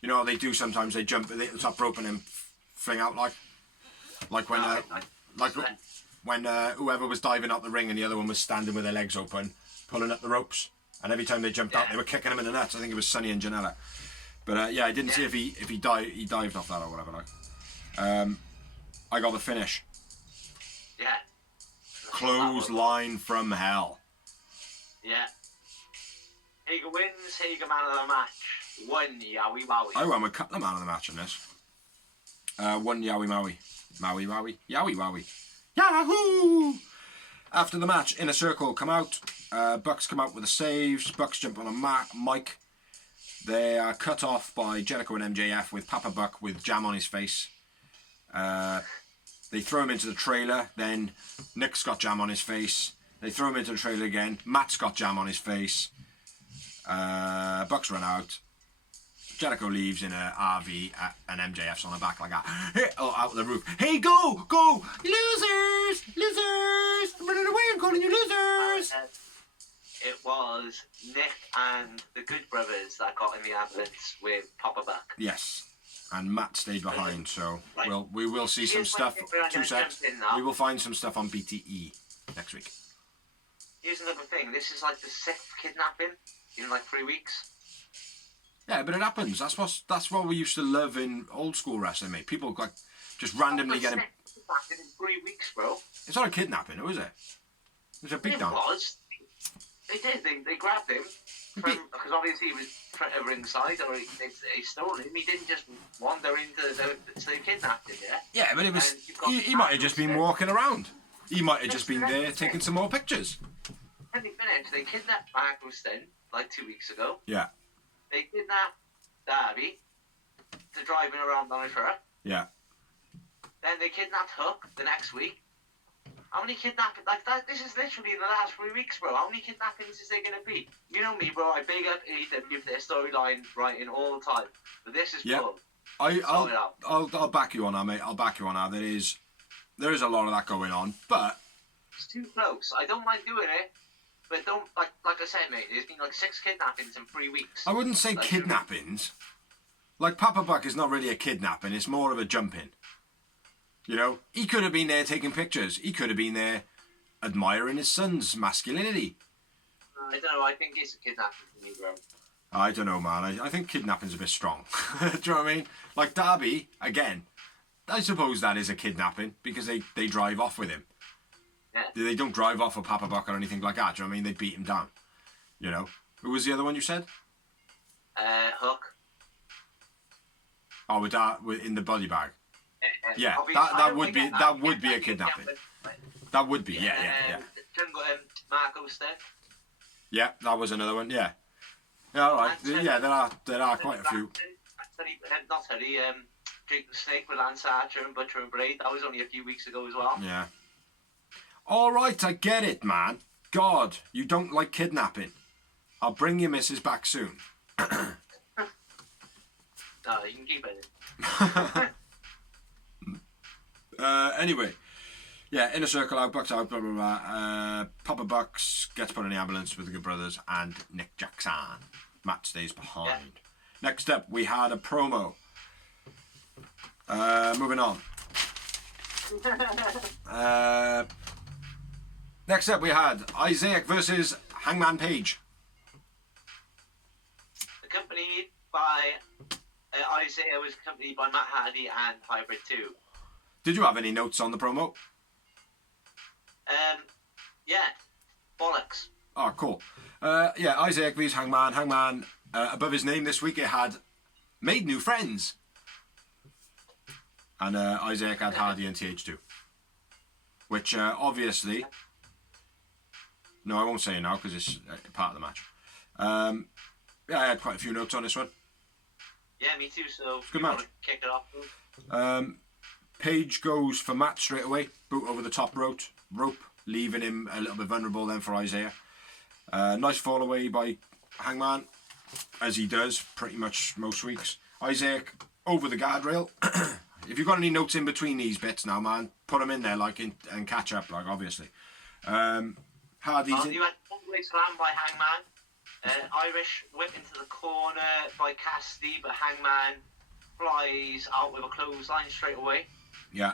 You know how they do sometimes? They jump at the top rope and then fling out like when whoever was diving out the ring and the other one was standing with their legs open, pulling up the ropes. And every time they jumped out, they were kicking him in the nuts. I think it was Sonny and Janela. But yeah, I didn't see if he dived off that or whatever. Like, I got the finish. Yeah. Clothesline from hell. Yeah. Hager wins, Hager man of the match. 1 Yowie Wowie. I went with Cutler man of the match in this. 1 Yowie Maui. Maui Wowie. Yowie Wowie. Yahoo! After the match, Inner Circle come out. Bucks come out with the saves. Bucks jump on a mic. They are cut off by Jericho and MJF with Papa Buck with jam on his face. They throw him into the trailer. Then Nick's got jam on his face. They throw him into the trailer again. Matt's got jam on his face. Bucks run out. Jericho leaves in a RV and MJF's on the back like that. Hey, oh, out the roof. Hey, go! Losers! Losers! I'm running away, I'm calling you losers! It was Nick and the Good Brothers that got in the ambulance with Papa Buck. Yes. And Matt stayed behind, so we will see some Here's stuff. when 2 secs. We will find some stuff on BTE next week. Here's another thing. This is like the 6th kidnapping in like 3 weeks. Yeah, but it happens. That's what we used to love in old school wrestling, mate. People like just randomly getting. In 3 weeks, bro. It's not a kidnapping, was it? It was a beatdown. It was. They did. They grabbed him because obviously he was at ringside, or they stole him. He didn't just wander into so they kidnapped him. Yeah. Yeah, but it was. He might have just been walking around. He might have just been there taking some more pictures. 10 minutes. They kidnapped Marxley like 2 weeks ago. Yeah. They kidnapped Darby to driving around on a truck. Yeah. Then they kidnapped Hook the next week. How many kidnappings like that? This is literally the last 3 weeks, bro. How many kidnappings is there gonna be? You know me, bro. I big up AEW for their storyline writing all the time, but this is cool. I'll back you on that, mate. I'll back you on that. There is a lot of that going on, but it's too close. I don't mind doing it, but don't like I said, mate. There's been like 6 kidnappings in 3 weeks. I wouldn't say kidnappings. Like Papa Buck is not really a kidnapping. It's more of a jumping. You know, he could have been there taking pictures. He could have been there admiring his son's masculinity. I don't know. I think it's a kidnapping for me, bro. I don't know, man. I think kidnapping's a bit strong. Do you know what I mean? Like Darby, again, I suppose that is a kidnapping because they drive off with him. Yeah. They don't drive off with Papa Buck or anything like that. Do you know what I mean? They beat him down. You know? Who was the other one you said? Hook. Oh, with in the body bag. Yeah, Obviously, that would be a kidnapping. That would be, yeah. Marco Steph. Yeah, that was another one. Yeah, all right. Yeah, there are quite a few. Not Teddy. Jake the Snake with Lance Archer and Butcher and Braid. That was only a few weeks ago as well. Yeah. All right, I get it, man. God, you don't like kidnapping. I'll bring your missus back soon. No, you can keep it. Anyway, yeah, Inner Circle out, Bucks out, blah, blah, blah. Papa Bucks gets put in the ambulance with the Good Brothers and Nick Jackson. Matt stays behind. Yeah. Next up, we had a promo. Moving on. Next up, we had Isaac versus Hangman Page. Accompanied by Isaiah was accompanied by Matt Hardy and Hybrid 2. Did you have any notes on the promo? Yeah. Bollocks. Oh, cool. Yeah, Isaac vs Hangman. Hangman, above his name this week, it had made new friends. And Isaac had Hardy and TH2. Which, obviously... No, I won't say it now because it's part of the match. Yeah, I had quite a few notes on this one. Yeah, me too, so... Good match. Kick it off. Page goes for Matt straight away. Boot over the top rope, leaving him a little bit vulnerable then for Isaiah. Nice fall away by Hangman, as he does pretty much most weeks. Isaac over the guardrail. If you've got any notes in between these bits now, man, put them in there, and catch up, obviously. Hardy's in. You had one-way slam by Hangman. Irish whip into the corner by Cassidy, but Hangman flies out with a clothesline straight away. Yeah.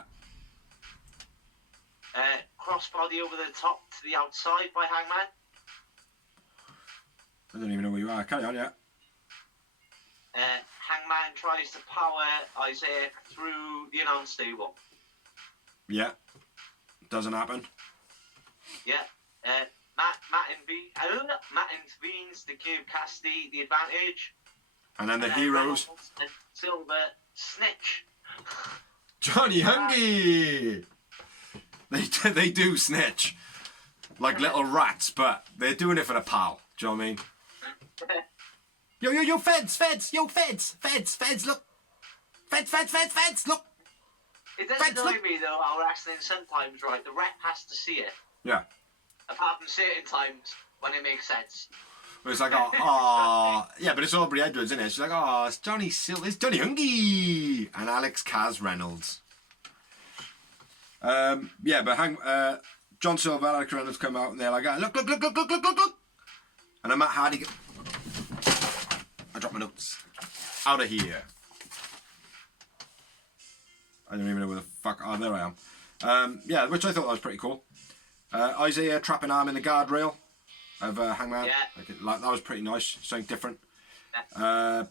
Crossbody over the top to the outside by Hangman. I don't even know where you are. Carry on, yeah. Hangman tries to power Isaac through the announce table. Yeah. Doesn't happen. Yeah. Matt intervenes to give Cassidy the advantage. And then the then heroes. Reynolds and Silver snitch. Johnny Hungy! They do snitch. Like little rats, but they're doing it for the pal. Do you know what I mean? Yo, feds, look. Feds, look. It does annoy me though how wrestling sometimes, right, the rep has to see it. Yeah. Apart from certain times when it makes sense. It's like, oh, yeah, but it's Aubrey Edwards, isn't it? She's like, oh, it's Johnny Hungy and Alex Kaz Reynolds. Yeah, but John Silver and Alex Reynolds come out and they're like, look. And then Matt Hardy, I dropped my notes. Out of here. I don't even know where the fuck, oh, there I am. Yeah, which I thought was pretty cool. Isaiah trapping arm in the guardrail of Hangman. Yeah. Like, that was pretty nice, something different. Then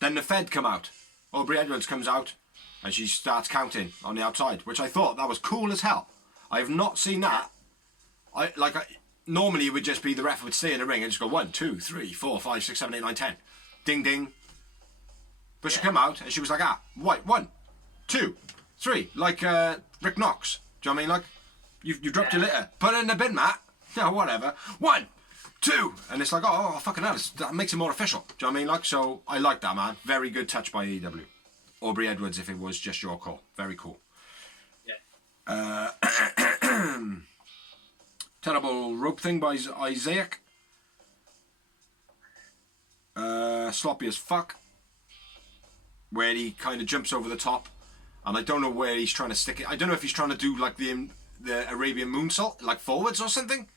the Fed come out. Aubrey Edwards comes out and she starts counting on the outside, which I thought that was cool as hell. I have not seen that. Normally it would just be the ref would stay in the ring and just go 1, 2, 3, 4, 5, 6, 7, 8, 9, 10. Ding ding. But she come out and she was like, white, 1, 2, 3, like Rick Knox. Do you know what I mean? Like, you dropped your litter. Put it in the bin, Matt. Yeah, whatever. 1, 2. And it's like, oh fucking hell, that makes it more official. Do you know what I mean? Like, so I like that, man. Very good touch by AEW. Aubrey Edwards, if it was just your call. Very cool. Yeah. Terrible rope thing by Isaac. Sloppy as fuck. Where he kind of jumps over the top. And I don't know where he's trying to stick it. I don't know if he's trying to do like the Arabian moonsault, like forwards or something.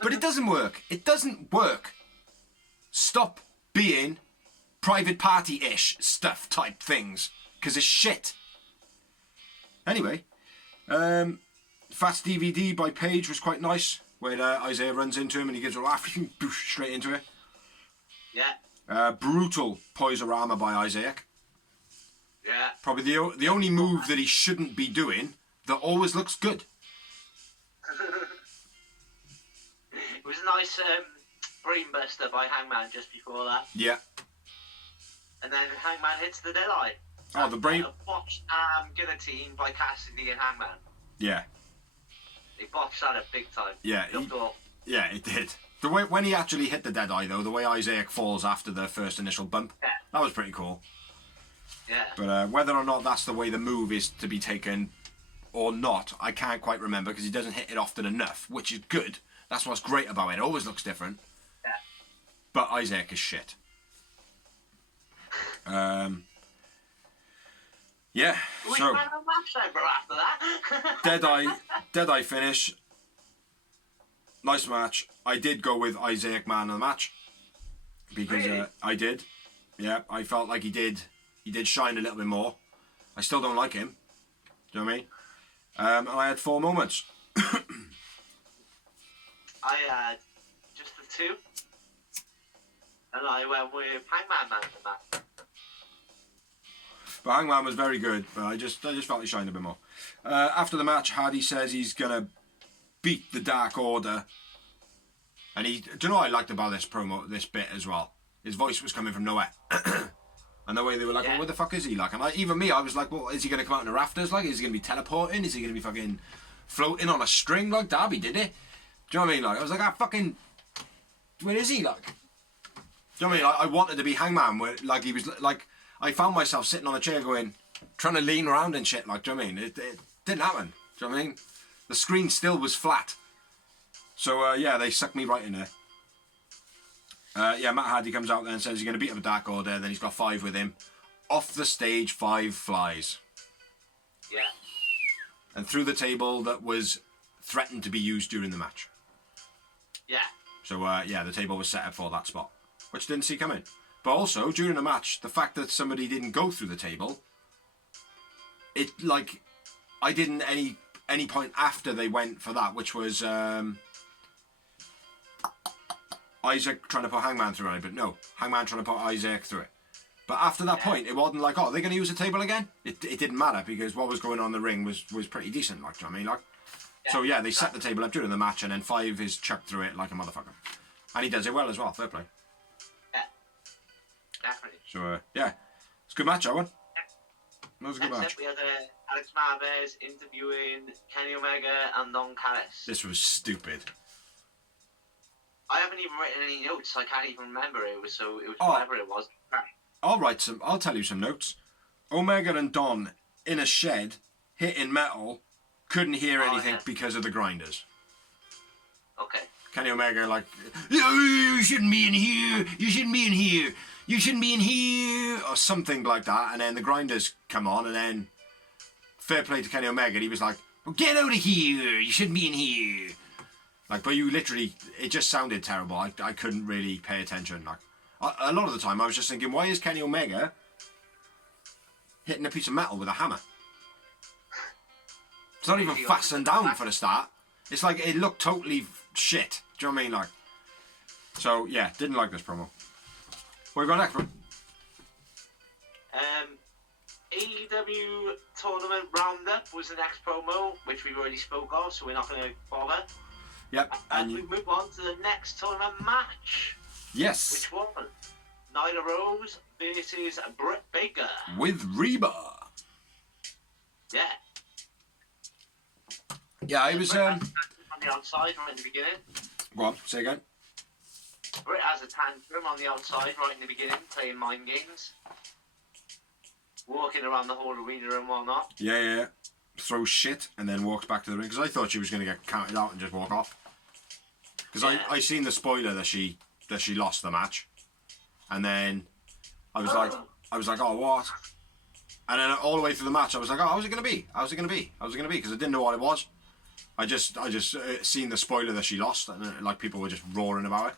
But it doesn't work. It doesn't work. Stop being private party-ish stuff type things. Because it's shit. Anyway. Fast DVD by Page was quite nice. Where Isaiah runs into him and he gives a laugh. Straight into it. Yeah. Brutal Poisorama by Isaac. Yeah. Probably the only move that he shouldn't be doing that always looks good. It was a nice brainbuster by Hangman just before that. Yeah. And then Hangman hits the deadeye. Oh, the brain. A botched guillotine by Cassidy and Hangman. Yeah. They botched that at big time. Yeah. Yeah, it did. The way when he actually hit the deadeye though, the way Isaac falls after the first initial bump, that was pretty cool. Yeah. But whether or not that's the way the move is to be taken or not, I can't quite remember because he doesn't hit it often enough, which is good. That's what's great about it. It always looks different. Yeah. But Isaac is shit. Yeah. We So ran a match number after that. Deadeye finish. Nice match. I did go with Isaac man of the match because Really? I did. Yeah, I felt like he did shine a little bit more. I still don't like him. Do you know what I mean? And I had 4 moments. I had just the 2. And I went with Hangman man for that. But Hangman was very good, but I just felt he shined a bit more. After the match, Hardy says he's gonna beat the Dark Order. And do you know what I liked about this this bit as well? His voice was coming from nowhere. And the way they were like, well, where the fuck is he? Like, and even me, I was like, well, is he going to come out in the rafters? Like, is he going to be teleporting? Is he going to be fucking floating on a string like Darby did it? Do you know what I mean? Like, I was like, fucking, where is he? Like, do you know what I mean? I wanted to be Hangman, where, like, he was, like, I found myself sitting on a chair going, trying to lean around and shit, like, do you know what I mean? It didn't happen. Do you know what I mean? The screen still was flat. So, yeah, they sucked me right in there. Yeah, Matt Hardy comes out there and says he's going to beat up a Dark Order. Then he's got 5 with him. Off the stage, 5 flies. Yeah. And through the table that was threatened to be used during the match. Yeah. So, yeah, the table was set up for that spot, which didn't see coming. But also, during the match, the fact that somebody didn't go through the table, it, like, I didn't any point after they went for that, which was Isaac trying to put Hangman through it, but no, Hangman trying to put Isaac through it. But after that point, it wasn't like, oh, they're going to use the table again? It didn't matter because what was going on in the ring was pretty decent, like, do you know what I mean? Like, So yeah, they set the table up during the match, and then 5 is chucked through it like a motherfucker, and he does it well as well. Fair play. Yeah, definitely. So yeah, it's a good match, that one. That was a good Next match. up, we had Alex Marvez interviewing Kenny Omega and Don Callis. This was stupid. I haven't even written any notes. I can't even remember. It was whatever it was. I'll tell you some notes. Omega and Don in a shed hitting metal, couldn't hear anything because of the grinders. Okay. Kenny Omega like, you shouldn't be in here. You shouldn't be in here. You shouldn't be in here, or something like that. And then the grinders come on, and then fair play to Kenny Omega. And he was like, well, get out of here. You shouldn't be in here. Like, but you literally, it just sounded terrible. I couldn't really pay attention. Like, a lot of the time, I was just thinking, why is Kenny Omega hitting a piece of metal with a hammer? It's not even fastened down for the start. It's like, it looked totally shit. Do you know what I mean? Like, so, yeah, didn't like this promo. What you got next, bro? AEW Tournament Roundup was the next promo, which we already spoke of, so we're not going to bother. Yep. And we move on to the next tournament match. Yes. Which one? Nyla Rose versus Britt Baker. With Reba. Yeah. Yeah, it was... on the outside right in the beginning. Go on, say again. Britt has a tantrum on the outside right in the beginning, playing mind games. Walking around the whole arena and whatnot. Yeah. Throws shit and then walks back to the ring. Because I thought she was going to get counted out and just walk off. Because I seen the spoiler that she lost the match. And then I was like, oh, what? And then all the way through the match, I was like, oh, how's it going to be? How's it going to be? How's it going to be? Because I didn't know what it was. I just seen the spoiler that she lost, and like people were just roaring about it.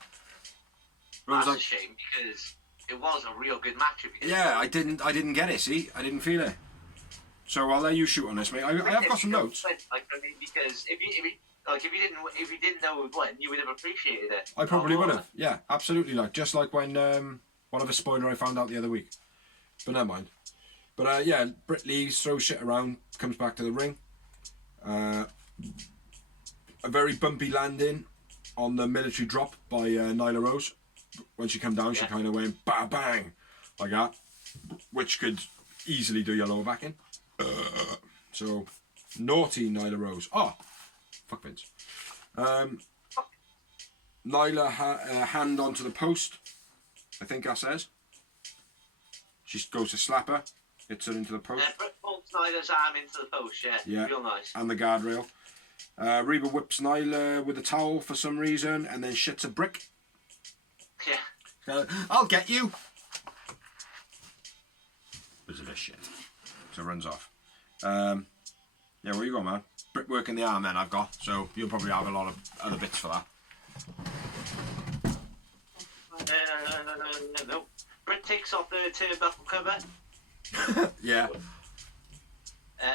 That's a shame because it was a real good match. Yeah, I didn't get it. See, I didn't feel it. So I'll let you shoot on this, mate. I have got some notes. Because if you didn't know it won, you would have appreciated it. I probably would have. Yeah, absolutely. Like just like when one of a spoiler I found out the other week. But never mind. But yeah, Britt leaves, throws shit around, comes back to the ring. A very bumpy landing on the military drop by Nyla Rose. When she come down, she kind of went bang bang like that, which could easily do your lower back in. So naughty Nyla Rose. Oh, fuck Vince. Nyla hand onto the post. I think that says. She goes to slap her, hits her into the post. Britt pulls Nyla's arm into the post. Yeah, real nice. And the guardrail. Reba whips Nyla with a towel for some reason, and then shits a brick. Yeah. I'll get you. Bit of a shit. So runs off. Yeah, where you going, man? Brickwork in the arm, then I've got. So you'll probably have a lot of other bits for that. No. Britt takes off the turnbuckle cover. Yeah.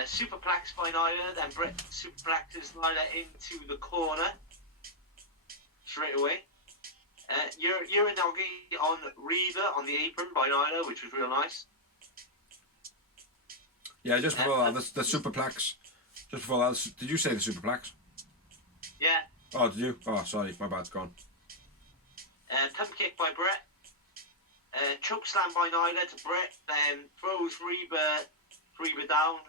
Superplex by Nyla, then Britt superplexes Nyla into the corner straight away. Uranagi on Reba on the apron by Nyla, which was real nice. Yeah, just before that, the superplex. Just before that, did you say the superplex? Yeah. Oh, did you? Oh, sorry, my bad, gone. Pump kick by Britt. Choke slam by Nyla to Britt, then throws Reba down.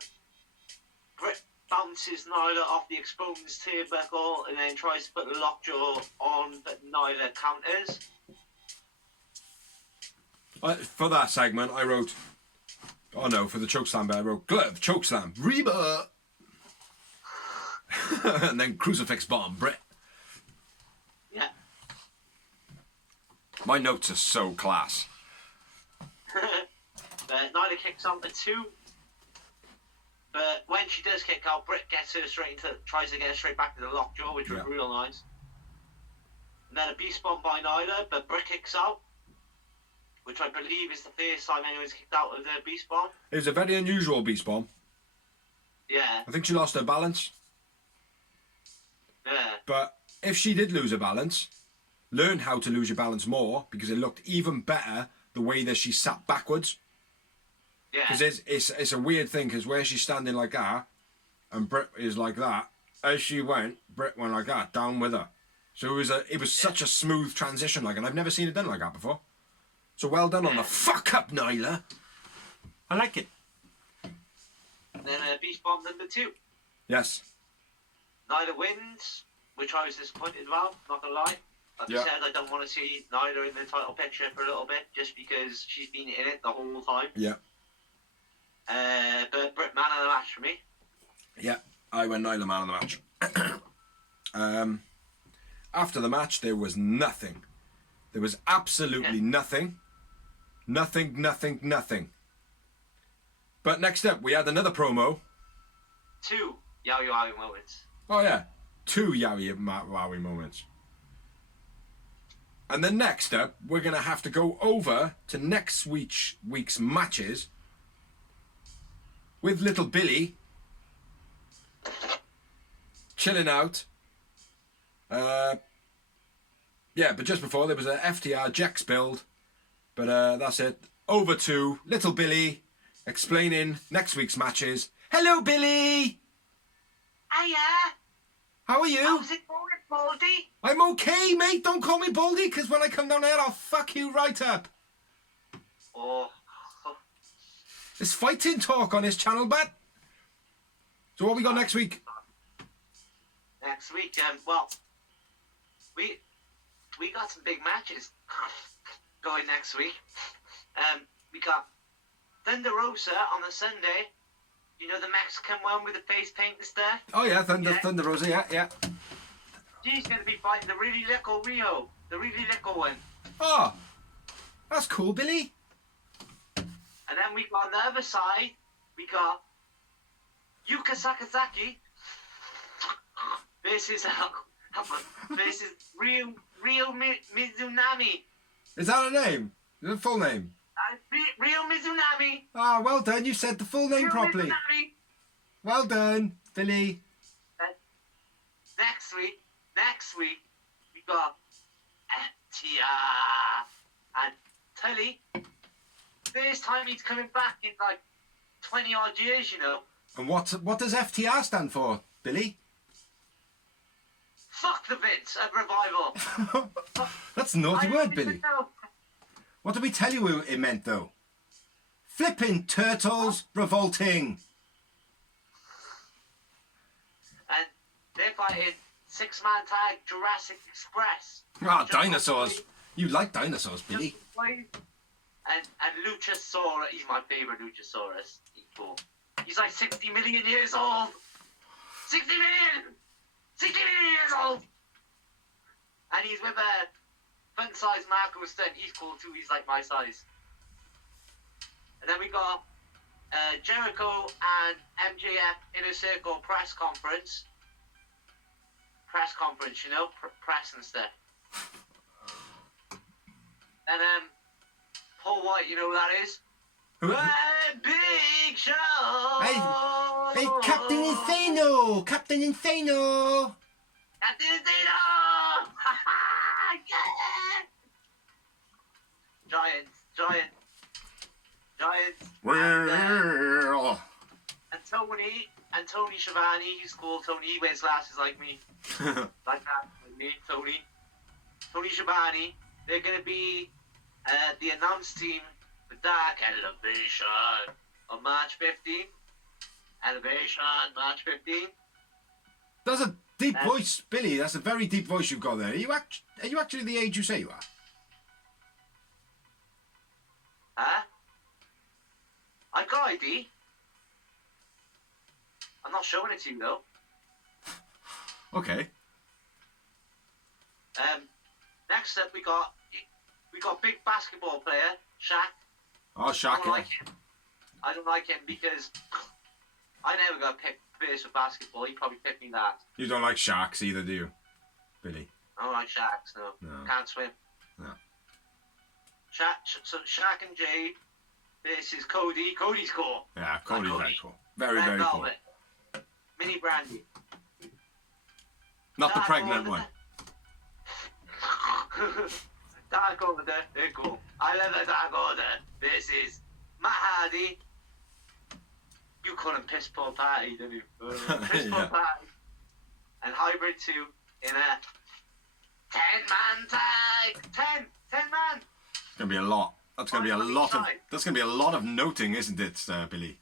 Britt bounces Nyla off the exposed turnbuckle and then tries to put the lockjaw on, but Nyla counters. For that segment, I wrote... Oh no, for the chokeslam bit, I wrote glove, chokeslam, Reba! And then crucifix bomb, Britt. Yeah. My notes are so class. Nyla kicks out the 2. But when she does kick out, Britt gets her tries to get her straight back to the lockjaw, which was real nice. And then a beast bomb by Nyla, but Britt kicks out, which I believe is the first time anyone's kicked out of their beast bomb. It was a very unusual beast bomb. Yeah. I think she lost her balance. Yeah. But if she did lose her balance, learn how to lose your balance more, because it looked even better the way that she sat backwards. Yeah. Because it's a weird thing, because where she's standing like that, and Britt is like that, as she went, Britt went like that, down with her. So it was such a smooth transition, like, and I've never seen it done like that before. So well done on the fuck up, Nyla. I like it. And then Beast Bomb number 2. Yes. Nyla wins, which I was disappointed about, not gonna lie. Like I said, I don't want to see Nyla in the title picture for a little bit, just because she's been in it the whole time. Yeah. But Britt man of the match for me. Yeah, I went Nyla man of the match. After the match, there was nothing. There was absolutely nothing. Nothing. But next up, we had another promo. 2 Yowie Wowie moments. Oh yeah, 2 Yowie Wowie moments. And then next up, we're going to have to go over to next week's matches with little Billy chilling out. Yeah, but just before there was a FTR Jex build. But that's it. Over to little Billy explaining next week's matches. Hello, Billy! Hiya! How are you? How's it going, Baldy? I'm okay, mate. Don't call me Baldy, because when I come down there, I'll fuck you right up. Oh. There's fighting talk on this channel, but. So what we got next week? Next week, well, we got some big matches going next week. We got Thunder Rosa on the Sunday. You know the Mexican one with the face paint and stuff? Oh yeah, Thunder Rosa, yeah. She's going to be fighting the really little Rio. The really little one. Oh, that's cool, Billy. And then we got on the other side, we got Yuka Sakazaki versus Real Mizunami. Is that her name? Is it a full name? Real Mizunami. Ah, well done. You said the full name Real properly. Mizunami. Well done, Billy. Next week, we got FTR and Tully. First time he's coming back in like 20 odd years, you know. And what does FTR stand for, Billy? Fuck the Vince at Revival. That's a naughty word, don't even Billy. know. What did we tell you it meant, though? Flipping turtles revolting. And they're fighting 6-man tag Jurassic Express. Ah, dinosaurs. You like dinosaurs, Billy. And Luchasaurus, he's my favourite Luchasaurus. He's cool. He's like 60 million years old. 60 million! 60 million years old! And he's with a fun-sized Marco Stunt. He's cool too, he's like my size. And then we got Jericho and MJF Inner Circle press conference. Press conference, you know? Press and stuff. And Paul White, you know who that is? Big Show! Hey, Captain Insano! Captain Insano! Captain Insano! Yeah! Giants. Well. And Tony Schiavone, he's cool. Tony, he wears glasses like me. Like that, like me, Tony. Tony Schiavone, they're going to be the announce team for Dark Elevation on March 15th. Elevation, March 15th. That's a deep voice, Billy. That's a very deep voice you've got there. Are you actually the age you say you are? Huh? I got ID. I'm not showing it to you though. Okay. Next up we got big basketball player Shaq. Oh, Shaq. I don't like him because I never got picked first for basketball. He probably picked me that. You don't like sharks either, do you, Billy? I don't like Sharks. No. Can't swim. No. Shaq and Jade versus Cody. Cody's cool. Yeah, Cody's Cody. very cool. Very, Red very cool. Velvet. Mini Brandy. Not the Dark pregnant Order. one. Dark Order, they're cool. I love the Dark Order. This is Matt Hardy. You call him Piss Poor Party, don't you? Piss Poor Yeah. Party. and Hybrid 2 in a 10-man tag. 10 man. It's gonna be a lot. That's gonna be a lot of. That's gonna be a lot of noting, isn't it, Billy?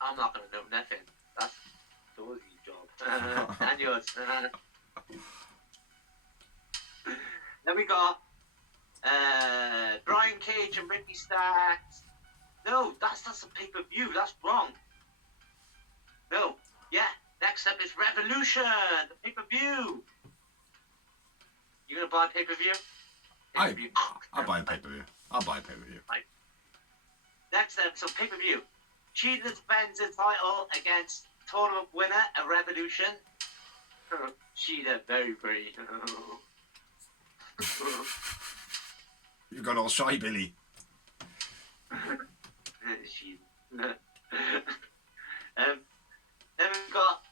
I'm not gonna note nothing. That's Dawsey's job. And yours. Then we got Brian Cage and Ricky Starks. No, that's a pay-per-view. That's wrong. No, yeah. Next up is Revolution, the pay-per-view. You gonna buy a pay-per-view? I'll buy a pay-per-view. I'll buy a pay-per-view. Right. Next up, so pay-per-view. Cheetah defends the title against tournament winner at Revolution. Cheetah, very pretty. You got all shy, Billy. Cheetah. Then we've got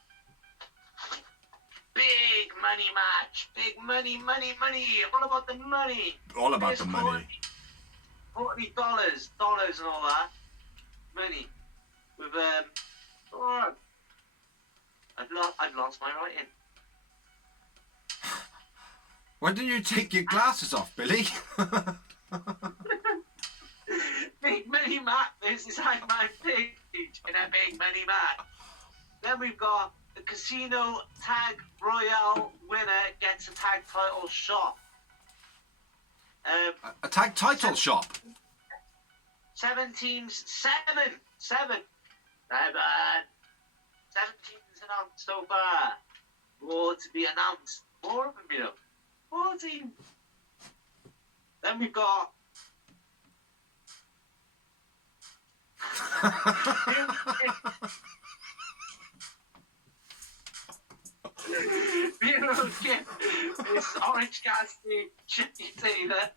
big money match. Big money. All about the money. All about the money. $40, dollars and all that. Money. With, oh, I've lost my writing. Why didn't you take your glasses off, Billy? Big money match. This is Hangman Page in a big money match. Then we've got the Casino Tag Royale winner gets a tag title shot. A tag title shop. 7 teams, seven. 7 teams announced so far. More to be announced. More of them, you know. 14. Then we've got Uwgp, this Orange Cassidy, Chicky Taylor,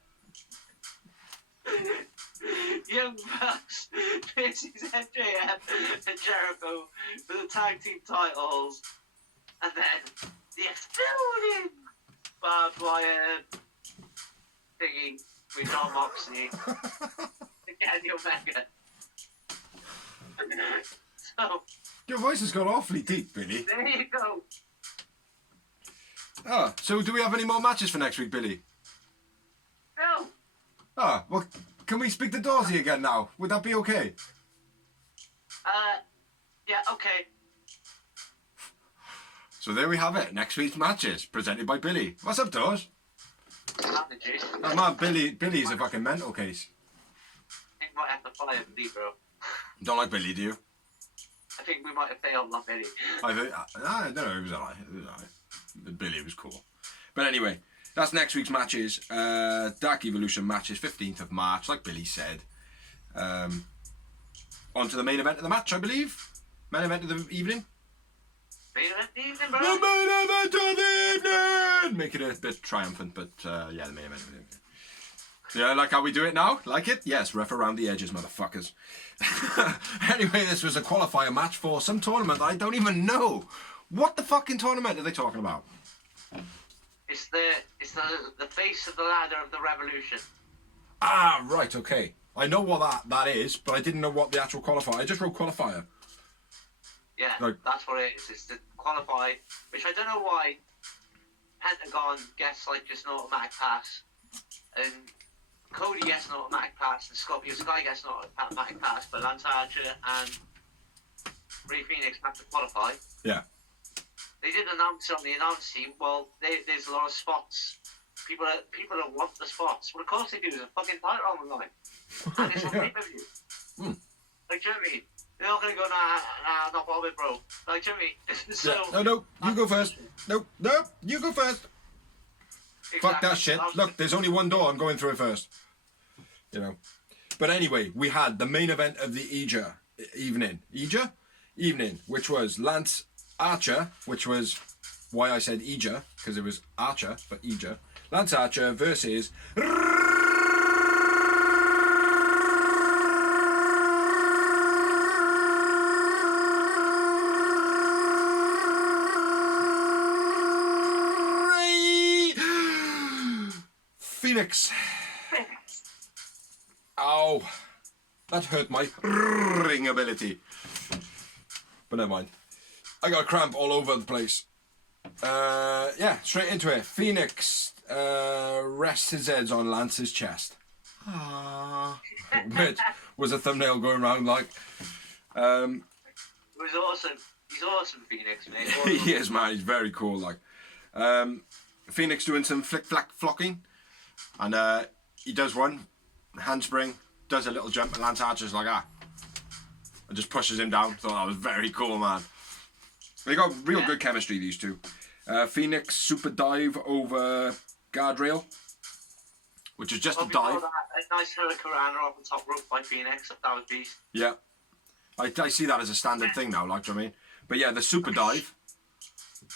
Young Bucks versus MJF and Jericho for the tag team titles, and then the exploding barbed wire thingy with John Moxley and Kenny Omega. So Your voice has got awfully deep, Billy. there you go. Oh, so do we have any more matches for next week, Billy? No. Ah, well, can we speak to Dorsey again now? Would that be okay? Yeah, okay. So there we have it. Next week's matches, presented by Billy. What's up, Dors? Nothing, Jason. Oh man, Billy's a fucking mental case. I think we might have to fire the bro. Don't like Billy, do you? I think we might have failed on Billy. I don't know, it was alright. Billy was cool. But anyway, that's next week's matches. Dark Evolution matches, 15th of March, like Billy said. On to the main event of the match, I believe. Main event of the evening. Main event of the evening, bro. The main event of the evening! Make it a bit triumphant, but yeah, the main event of the evening. Yeah, like how we do it now? Like it? Yes, rough around the edges, motherfuckers. Anyway, this was a qualifier match for some tournament I don't even know. What the fucking tournament are they talking about? It's the face of the ladder of the revolution. Ah, right, okay. I know what that is, but I didn't know what the actual qualifier. I just wrote qualifier. Yeah, Like- that's what it is. It's the qualify, which I don't know why Pentagon gets like just an automatic pass, and Cody gets an automatic pass, and Scorpio Sky gets an automatic pass, but Lance Archer and Ray Phoenix have to qualify. Yeah. They did announce on the announce team. Well, there's a lot of spots. People that want the spots. Well, of course they do. There's a fucking title on the line, and it's on Yeah. pay-per-view. Mm. Like, do you know what I mean? They're not gonna go, nah, not bothered, bro. Like, do you know what I mean? So, Yeah. No, you go first. No, you go first. Fuck that shit. Look, there's only one door. I'm going through it first. You know. But anyway, we had the main event of the evening, which was Lance Archer, which was why I said Eja, because it was Archer, but Eja. Lance Archer versus Phoenix. Ow. That hurt my ring ability. But never mind. I got cramp all over the place. Yeah, straight into it. Phoenix rests his head on Lance's chest. Aww. Which was a thumbnail going around like. It was awesome. He's awesome, Phoenix, mate. Awesome. He is, man. He's very cool. Like, Phoenix doing some flocking, and he does one handspring, does a little jump, and Lance Archer's like and just pushes him down. Thought that was very cool, man. They got real good chemistry, these two. Phoenix super dive over guardrail, which is just a dive. A nice hurricane off the top rope by Phoenix. That was beast. Yeah, I see that as a standard thing now. Like, do you know what I mean? But yeah, the super dive.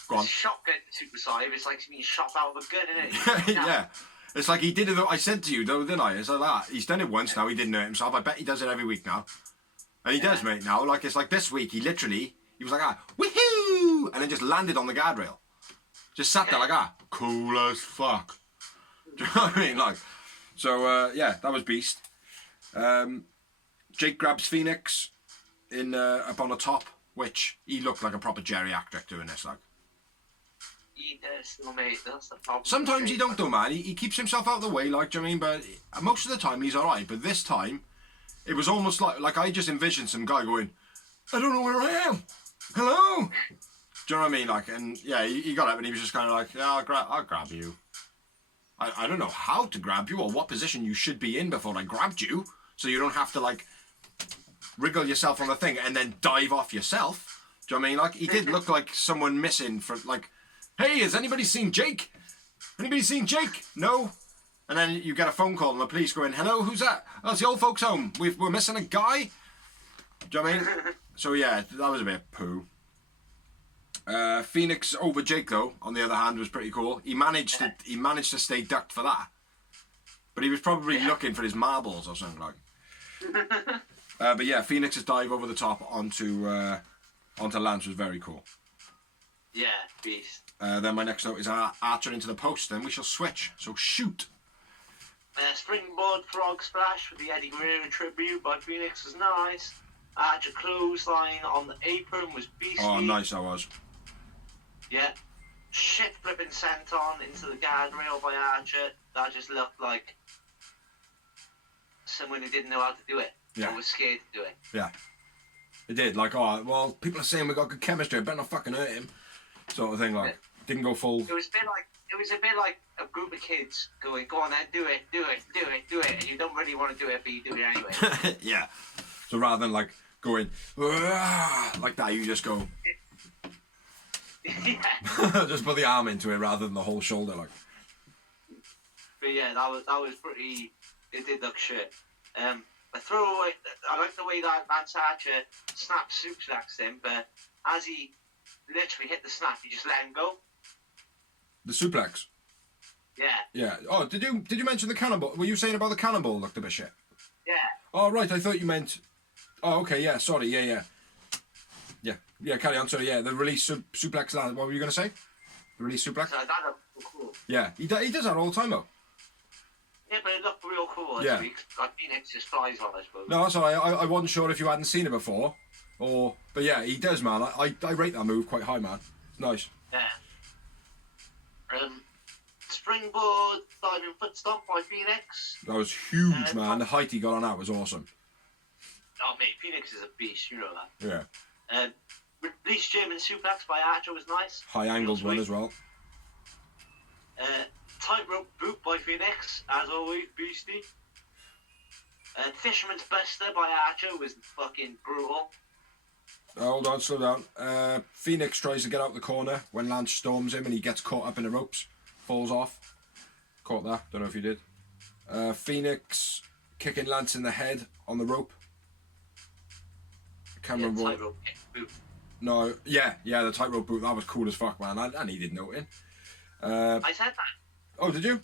Go on. Shotgun super dive. It's like being shot out of a gun, isn't it? Yeah. It's like he did it. I said to you though, didn't I? It's like that. He's done it once now. He didn't hurt himself. I bet he does it every week now. And he does, mate. Now, like it's like this week. He was like woohoo, and then just landed on the guardrail. Just sat there like cool as fuck. Do you know what I mean? Like, so yeah, that was beast. Jake grabs Phoenix in up on the top, which he looked like a proper geriatric doing this, like. He does, no, mate. That's the problem. Sometimes he don't, though, man. He keeps himself out of the way, like, do you know what I mean? But most of the time he's alright. But this time, it was almost like I just envisioned some guy going, I don't know where I am. Hello. Do you know what I mean? Like, and yeah, he got up and he was just kind of like, yeah, I'll grab you. I don't know how to grab you or what position you should be in before I grabbed you, so you don't have to like wriggle yourself on the thing and then dive off yourself. Do you know what I mean? Like, he did look like someone missing for like. Hey, has anybody seen Jake? Anybody seen Jake? No? And then you get a phone call and the police going, hello, who's that? Oh, it's the old folks' home. We're missing a guy. Do you know what I mean? So yeah, that was a bit poo. Phoenix over Jake, though, on the other hand, was pretty cool. He managed to stay ducked for that. But he was probably looking for his marbles or something like. But yeah, Phoenix's dive over the top onto Lance was very cool. Yeah, beast. Then my next note is Archer into the post. Then we shall switch. So shoot. Springboard frog splash with the Eddie Guerrero tribute by Phoenix was nice. Archer clothesline on the apron was beastly. Oh, nice that was. Yeah. Shit flipping senton into the guardrail by Archer. That just looked like someone who didn't know how to do it. Yeah. Or was scared to do it. Yeah. It did. Like, oh, well, people are saying we got good chemistry. I better not fucking hurt him. Sort of thing. Like, didn't go full. It was a bit like a group of kids going, go on then, do it, and you don't really want to do it, but you do it anyway. Yeah. So rather than like going like that, you just go. Yeah. Just put the arm into it rather than the whole shoulder, like. But yeah, that was pretty. It did look shit. A throwaway. I like the way that Lance Archer snap suplexed him, but as he literally hit the snap, he just let him go. The suplex. Yeah. Yeah. Oh, did you mention the cannonball? Were you saying about the cannonball looked a bit shit? Yeah. Oh right, I thought you meant. Oh okay, yeah. Sorry, yeah. Carry on. Sorry, yeah. The release suplex. What were you gonna say? The release suplex. So that looked cool. Yeah, he does that all the time though. Yeah, but it looked real cool this week. Like Phoenix just flies on, I suppose. No, that's all right. I wasn't sure if you hadn't seen it before, but yeah, he does, man. I rate that move quite high, man. It's nice. Yeah. Springboard diving foot stomp by Phoenix. That was huge, man. The height he got on that was awesome. Oh mate, Phoenix is a beast, you know that. Yeah. Release German suplex by Archer was nice. High angled one as well. Tightrope boot by Phoenix, as always, beastie. Fisherman's Buster by Archer was fucking brutal. Hold on, slow down. Phoenix tries to get out the corner when Lance storms him and he gets caught up in the ropes. Falls off. Caught that, don't know if you did. Phoenix kicking Lance in the head on the rope. Can't remember what. Tightrope boot. No, yeah, the tightrope boot, that was cool as fuck, man. I needed noting. I said that. Oh, did you?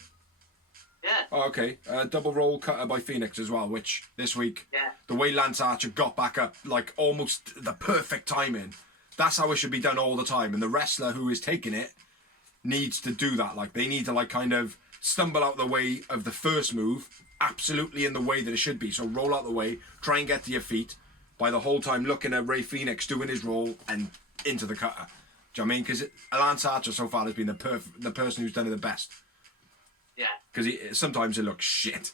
Yeah. Oh, okay. Double roll cutter by Phoenix as well, which this week, the way Lance Archer got back up, like almost the perfect timing. That's how it should be done all the time. And the wrestler who is taking it needs to do that. Like, they need to like kind of stumble out the way of the first move, absolutely in the way that it should be. So roll out the way, try and get to your feet by the whole time looking at Ray Phoenix doing his roll and into the cutter. Do you know what I mean? Because Lance Archer so far has been the person who's done it the best. Yeah. Because sometimes it looks shit.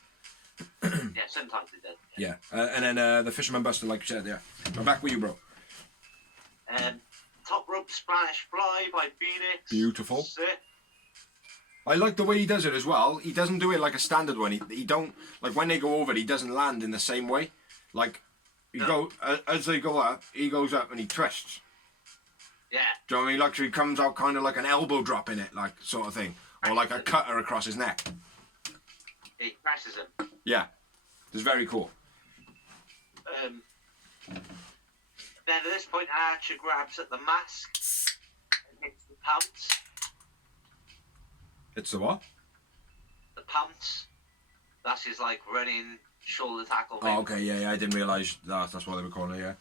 Yeah, sometimes it does. Yeah. And then the Fisherman Buster, like you said, yeah. I'm back with you, bro. Top rope Spanish fly by Phoenix. Beautiful. Sick. I like the way he does it as well. He doesn't do it like a standard one. He don't, like when they go over it, he doesn't land in the same way. Like, as they go up, he goes up and he twists. Yeah. Do you know what I mean? Like, so he comes out kind of like an elbow drop in it, like, sort of thing. Or like a cutter across his neck. He crashes him. Yeah. It's very cool. Then at this point, Archer grabs at the mask and hits the pounce. It's the what? The pounce. That's his, like, running shoulder tackle thing. Oh, okay, yeah, I didn't realise that's what they were calling it, yeah.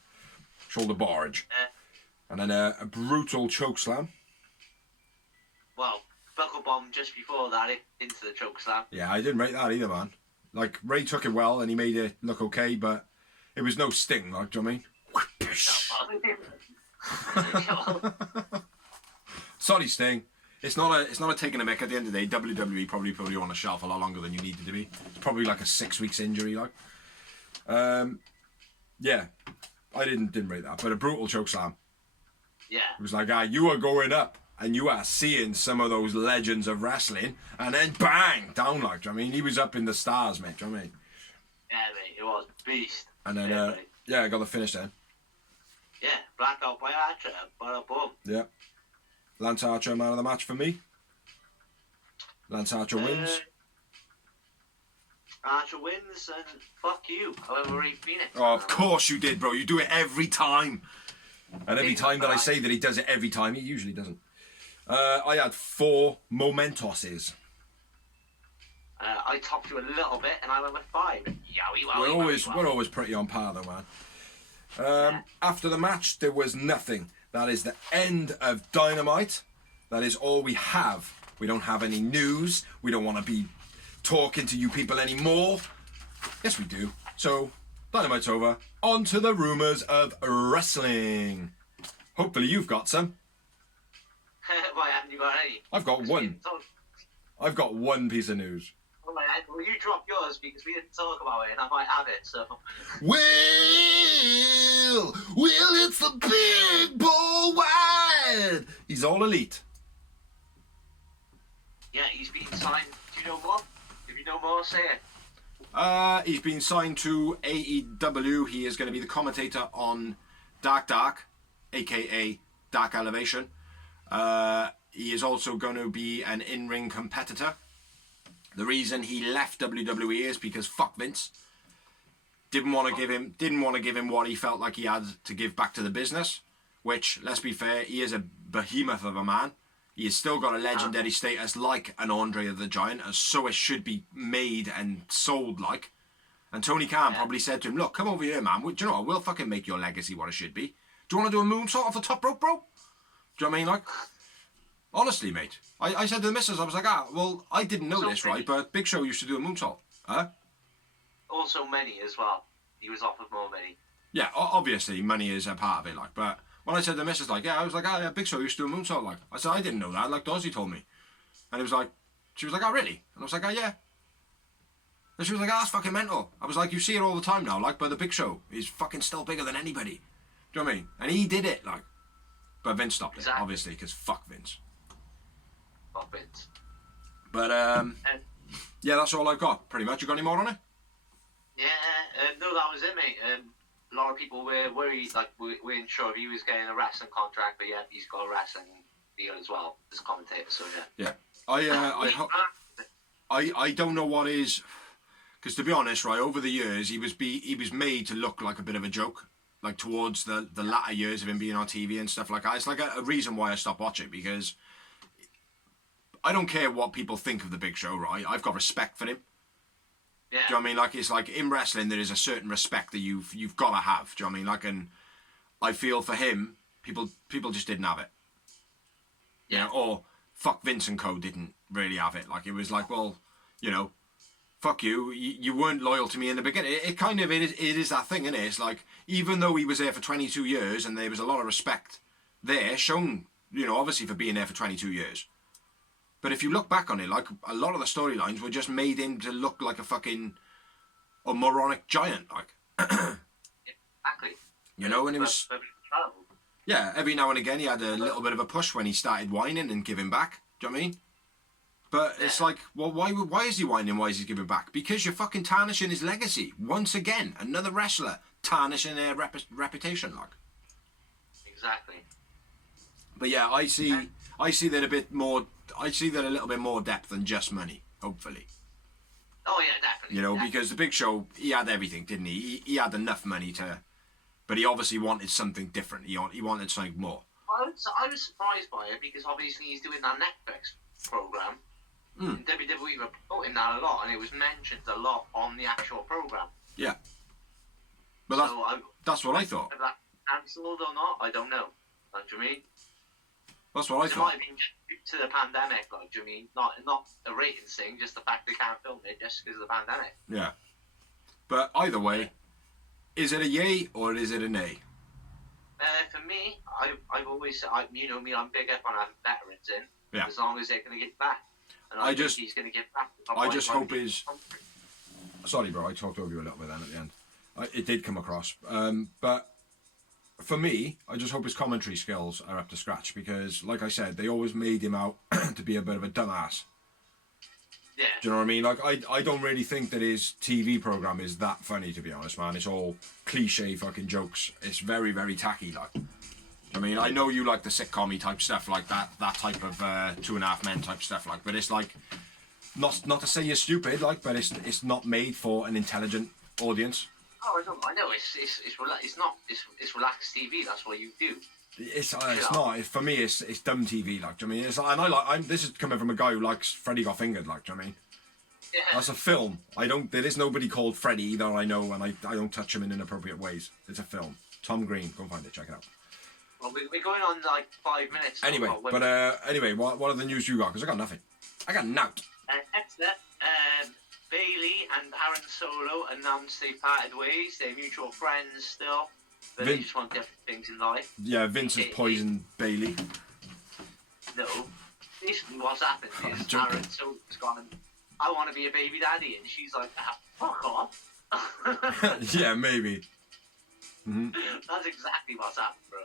Shoulder barge. And then a brutal choke slam. Well, buckle bomb just before that into the choke slam. Yeah, I didn't rate that either, man. Like, Ray took it well and he made it look okay, but it was no sting, like, do you know what I mean? Sorry, Sting. It's not a taking a mick. At the end of the day, WWE probably put you on a shelf a lot longer than you needed to be. It's probably like a 6 weeks injury, like. Yeah, I didn't rate that, but a brutal choke slam. Yeah. It was like, you are going up and you are seeing some of those legends of wrestling, and then bang down, like. Do you know what I mean? He was up in the stars, mate. Do you know what I mean? Yeah, mate, it was beast. And then yeah, I got the finish then. Yeah, blackout by Archer. Bada boom. Yeah. Lance Archer, man of the match for me. Lance Archer wins. Archer wins, and fuck you, however he Phoenix. Oh, of course you did, bro. You do it every time. And every time that I say that he does it every time, he usually doesn't. I had 4 momentouses. I topped you a little bit, and I went with 5. We're always pretty on par, though, man. After the match, there was nothing. That is the end of Dynamite. That is all we have. We don't have any news. We don't want to be talking to you people anymore. Yes, we do. So, Dynamite's over. On to the rumours of wrestling. Hopefully you've got some. Why haven't you got any? I've got one. I've got one piece of news. Well, you drop yours because we didn't talk about it, and I might have it, so... Well, it's the big bull wide. He's all elite. Yeah, he's been signed. Do you know more? If you know more, say it. He's been signed to AEW. He is going to be the commentator on Dark, aka Dark Elevation. He is also going to be an in-ring competitor. The reason he left WWE is because fuck Vince. Didn't want to give him what he felt like he had to give back to the business. Which, let's be fair, he is a behemoth of a man. He has still got a legendary status like an Andre the Giant, as so it should be made and sold like. And Tony Khan probably said to him, look, come over here, man. Do you know what? We'll fucking make your legacy what it should be. Do you want to do a moonsault off the top rope, bro? Do you know what I mean? Like, honestly, mate. I said to the missus, I was like, well, I didn't know this, right? But Big Show used to do a moonsault. Huh? Also money as well. He was offered more money. Yeah, obviously, money is a part of it, like, but when I said to the missus, like, I was like, yeah, Big Show used to do a moonsault, like. I said, I didn't know that, like, Dozzy told me. And it was like, she was like, really? And I was like, yeah. And she was like, that's fucking mental. I was like, you see it all the time now, like, but the Big Show is fucking still bigger than anybody. Do you know what I mean? And he did it, like. But Vince stopped it, obviously, because fuck Vince. Fuck Vince. But, yeah, that's all I've got, pretty much. You got any more on it? Yeah, no, that was it, mate. A lot of people were worried, like, we weren't sure if he was getting a wrestling contract, but yeah, he's got a wrestling deal as well, as commentator, so yeah. Yeah. I don't know what is, because to be honest, right, over the years, he was made to look like a bit of a joke, like towards the latter years of him being on TV and stuff like that. It's like a reason why I stopped watching, because I don't care what people think of the Big Show, right? I've got respect for him. Yeah. Do you know what I mean? Like, it's like in wrestling, there is a certain respect that you've got to have. Do you know what I mean? Like, and I feel for him, people just didn't have it. You know, or fuck Vince and Co. didn't really have it. Like, it was like, well, you know, fuck you. You weren't loyal to me in the beginning. It is that thing, isn't it? It's like, even though he was there for 22 years and there was a lot of respect there shown, you know, obviously for being there for 22 years. But if you look back on it, like, a lot of the storylines were just made him to look like a moronic giant, like. Exactly. You know, and it was... Travel. Yeah, every now and again he had a little bit of a push when he started whining and giving back. Do you know what I mean? But it's like, well, why is he whining? Why is he giving back? Because you're fucking tarnishing his legacy. Once again, another wrestler tarnishing their reputation, like. Exactly. But yeah, I see that a bit more. I see that a little bit more depth than just money. Hopefully. Oh yeah, definitely. You know, definitely. because the Big Show, he had everything, didn't he? He had enough money to, but he obviously wanted something different. He wanted something more. I was surprised by it because obviously he's doing that Netflix program. And WWE were promoting that a lot, and it was mentioned a lot on the actual program. Yeah. But that's what I thought. Whether that cancelled or not, I don't know. Like, do you mean? That's what I It thought. might have been due to the pandemic, like, do you mean? Not a ratings thing, just the fact they can't film it just because of the pandemic. Yeah. But either way, is it a yay or is it a nay? For me, I've always said, you know me, I'm big up on having veterans in, Yeah. as long as they're going to get back. And I think just- he's going to get back. I just hope Sorry, bro, I talked over you a little bit then at the end. It did come across. But for me, I just hope his commentary skills are up to scratch because, like I said, they always made him out to be a bit of a dumbass. Yeah. Do you know what I mean? Like, I don't really think that his TV program is that funny, to be honest, man. It's all cliche fucking jokes. It's very, very tacky, like. I mean, I know you like the sitcom-y type stuff like that type of 2.5 Men type stuff, like, but it's like, not to say you're stupid, like, but it's not made for an intelligent audience. Oh, I know. It's relaxed TV. That's what you do. It's not. For me, it's dumb TV, like. Do you know what I mean? This is coming from a guy who likes Freddy Got Fingered, like. Do you know what I mean? Yeah. That's a film. There is nobody called Freddy that I know, and I don't touch him in inappropriate ways. It's a film. Tom Green, go and find it. Check it out. Well, we're going on like 5 minutes. now, Anyway, but anyway, what are the news you got? Because I got nothing. I got nout. Tessa, Bailey and Aaron Solo announced they parted ways. They're mutual friends still, but they just want different things in life. Yeah, Vince has poisoned Bailey. No, basically what's happened is joking. Aaron Solo's gone, I want to be a baby daddy, and she's like, fuck off. Yeah, maybe. That's exactly what's happened, bro.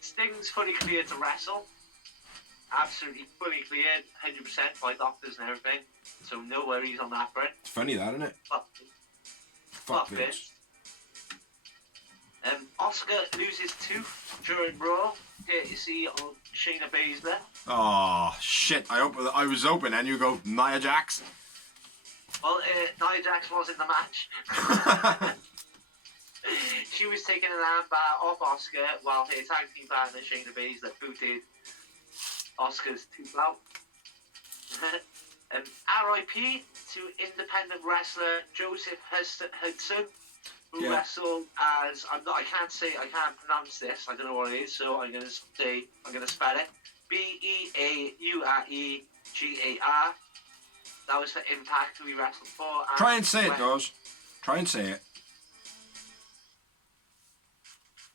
Sting's fully cleared to wrestle. Absolutely fully cleared, 100% by doctors and everything. So no worries on that front. It's funny that, isn't it? Fuck Vince. this. Oscar loses tooth during Raw, courtesy of Shayna Baszler. Oh shit! I was hoping, and you go Nia Jax. Well, Nia Jax was in the match. She was taking an armbar off Oscar while her tag team partner Shayna Baszler booted Oscar's tooth out. RIP to independent wrestler Joseph Hudson, who wrestled as I can't pronounce this. I don't know what it is, so I'm gonna spell it Beauregar. That was for Impact, who he wrestled for. Try and say it, Dawes. Try and say it.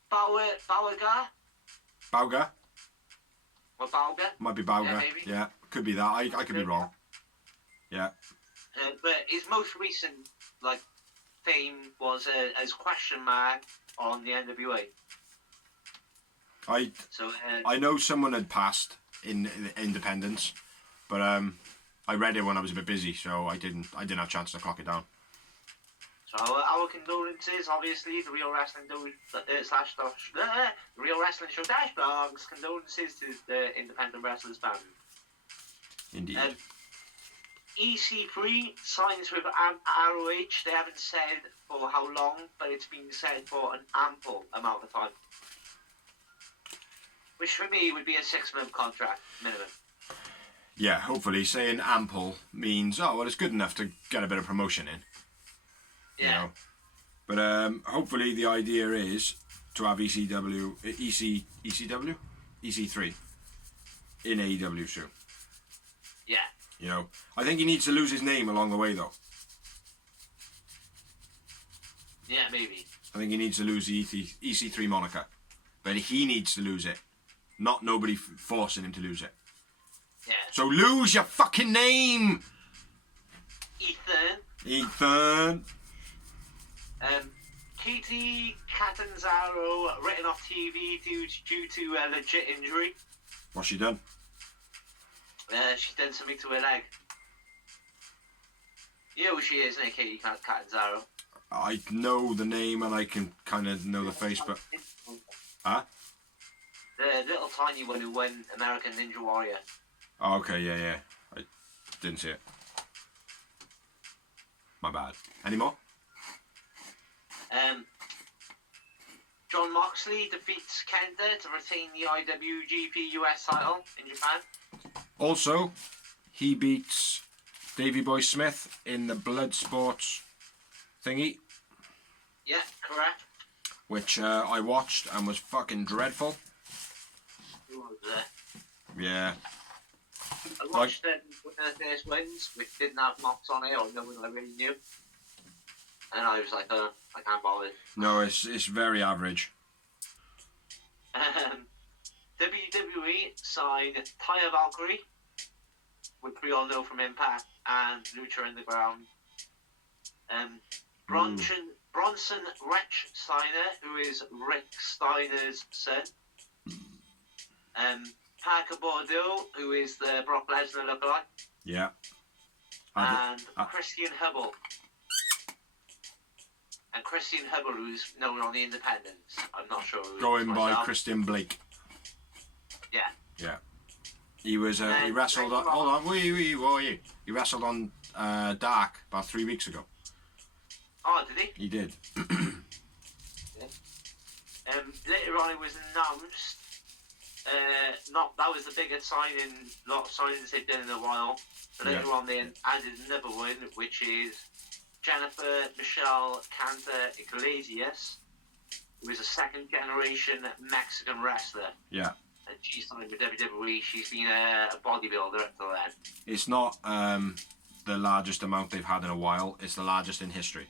Bauga? Bauga? Or Bauga? Might be Bauga. Yeah, maybe. Yeah, could be that. I could be wrong. Yeah. But his most recent fame was as question mark on the NWA. I know someone had passed in Independence, but I read it when I was a bit busy, so I didn't have a chance to clock it down. So our condolences, obviously, the Real Wrestling the Real Wrestling Show blogs, condolences to the independent wrestlers band. Indeed. EC3 signs with ROH. They haven't said for how long, but it's been said for an ample amount of time. Which for me would be a 6-month contract minimum. Yeah, hopefully saying ample means, oh, well, it's good enough to get a bit of promotion in. Yeah. You know? But hopefully the idea is to have EC3 in AEW soon. Yeah. You know, I think he needs to lose his name along the way, though. Yeah, maybe. I think he needs to lose the EC3 moniker. But he needs to lose it. Not nobody forcing him to lose it. Yeah. So lose your fucking name! Ethan. Katie Catanzaro written off TV due to a legit injury. What's she done? She's done something to her leg. You know who she is, isn't it, Katie Catanzaro? I know the name and I can kind of know the face, but... Huh? The little tiny one who won American Ninja Warrior. Oh, okay, yeah. I didn't see it. My bad. Any more? John Marxley defeats Kenda to retain the Iwgp US title in Japan. Also, he beats Davey Boy Smith in the Blood Sports thingy. Yeah, correct. Which I watched and was fucking dreadful. Who was there? Yeah. I watched one of the first ones, which didn't have mocks on it or no one I really knew. And I was like, I can't bother. No, it's very average. WWE signed Taya Valkyrie, which we all know from Impact, and Lucha Underground. Bronson Reich Steiner, who is Rick Steiner's son. Parker Bordeaux, who is the Brock Lesnar lookalike. Yeah. And Christian Hubble. And Christian Hubble, who's known on the Independents. I'm not sure who. Going by Christian Blake. Yeah. Yeah. He was. He wrestled. Hold on. He wrestled on Dark about 3 weeks ago. Oh, did he? He did. Later on, it was announced. That was the biggest signing. Lot of signings they've done in a while. But later on, they added another one, which is Jennifer Michelle Canta Iglesias, who is a second-generation Mexican wrestler. Yeah. And she's signed with WWE. She's been a bodybuilder up till then. It's not the largest amount they've had in a while. It's the largest in history.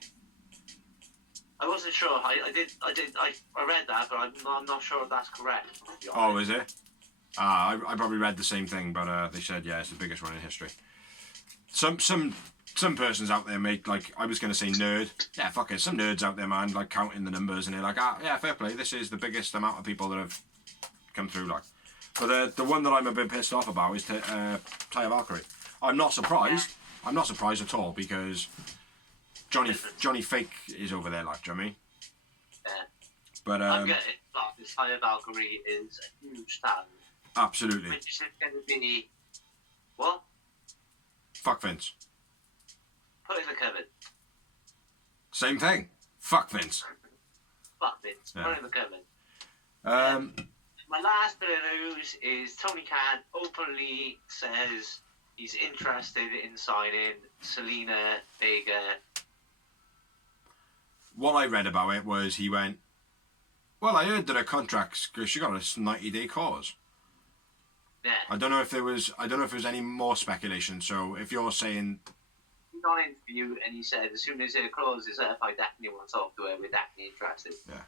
I wasn't sure. I read that, but I'm not sure if that's correct. Oh, is it? I probably read the same thing, but they said, yeah, it's the biggest one in history. Some persons out there make, like, I was going to say nerd. Yeah, fuck it. Some nerds out there, man, like, counting the numbers, and they're like, yeah, fair play. This is the biggest amount of people that have come through, like. But the one that I'm a bit pissed off about is Taya Valkyrie. I'm not surprised. Yeah. I'm not surprised at all, because Johnny Fake is over there, like, do you know what I mean? Yeah. But, I'm getting it. Like, Taya Valkyrie is a huge talent. Absolutely. Which is going to be... What? Fuck Vince. Put in the cupboard. Same thing. Fuck Vince. Fuck Vince. Yeah. Put in the cupboard. My last bit of news is Tony Khan openly says he's interested in signing Selena Vega. What I read about it was he went, well, I heard that her contract's, because she got a 90-day clause. Yeah. I don't know if there was any more speculation. So if you're saying, he's on an interview and he said as soon as her clause is up, I definitely want to talk to her. We're definitely interested. Yeah.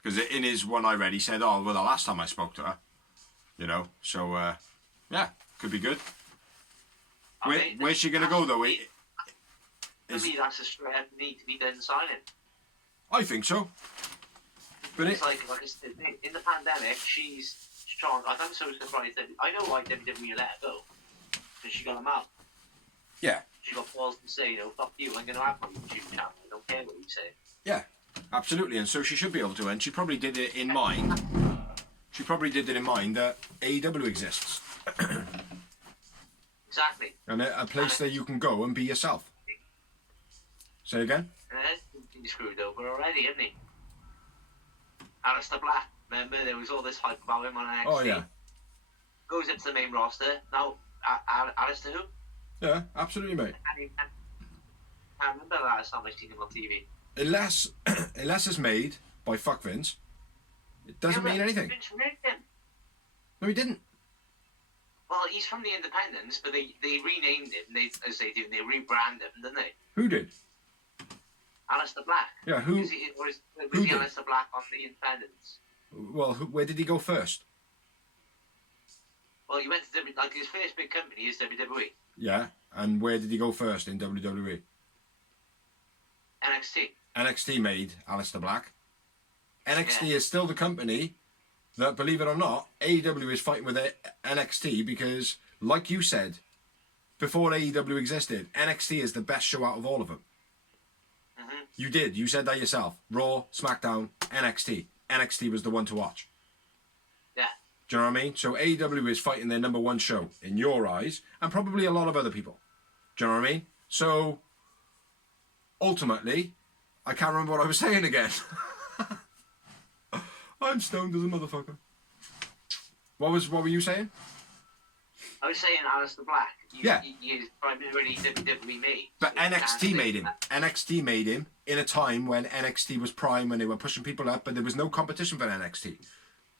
Because in his one I read, he said, oh, well, the last time I spoke to her, you know. So yeah, could be good. Where's she gonna go though? For me, that's a straight up need to be done signing. I think so. But it's like I said, in the pandemic, she's strong. I'm so surprised that I know why WWE let her go, because she got them out. Yeah. She got balls to say, fuck you, I'm going to have my YouTube channel. I don't care what you say. Yeah, absolutely. And so she should be able to. And she probably did it in mind. She probably did it in mind that AEW exists. Exactly. And a place that you can go and be yourself. Say again? He's screwed over already, isn't he? Aleister Black, remember there was all this hype about him on NXT. Oh yeah. Goes into the main roster. Now, Aleister who? Yeah, absolutely, mate. I remember the last time I seen him on TV. Unless it's made by fuck Vince, it doesn't mean anything. Vince rigged him. No, he didn't. Well, he's from the Independents, but they renamed him. They rebrand him, didn't they? Who did? Aleister Aleister Black. Yeah, who? Was he did? Aleister Black on the Independents? Well, where did he go first? Well, he went to like his first big company is WWE. Yeah, and where did he go first in WWE? NXT. NXT made Aleister Black. NXT is still the company that, believe it or not, AEW is fighting with NXT because, like you said, before AEW existed, NXT is the best show out of all of them. Mm-hmm. You did. You said that yourself. Raw, SmackDown, NXT. NXT was the one to watch. Yeah. Do you know what I mean? So AEW is fighting their number one show, in your eyes, and probably a lot of other people. Do you know what I mean? So, ultimately, I can't remember what I was saying again. I'm stoned as a motherfucker. What were you saying? I was saying Aleister Black. Yeah. He's primarily WWE made. But so NXT made him. NXT made him in a time when NXT was prime, when they were pushing people up, but there was no competition for NXT.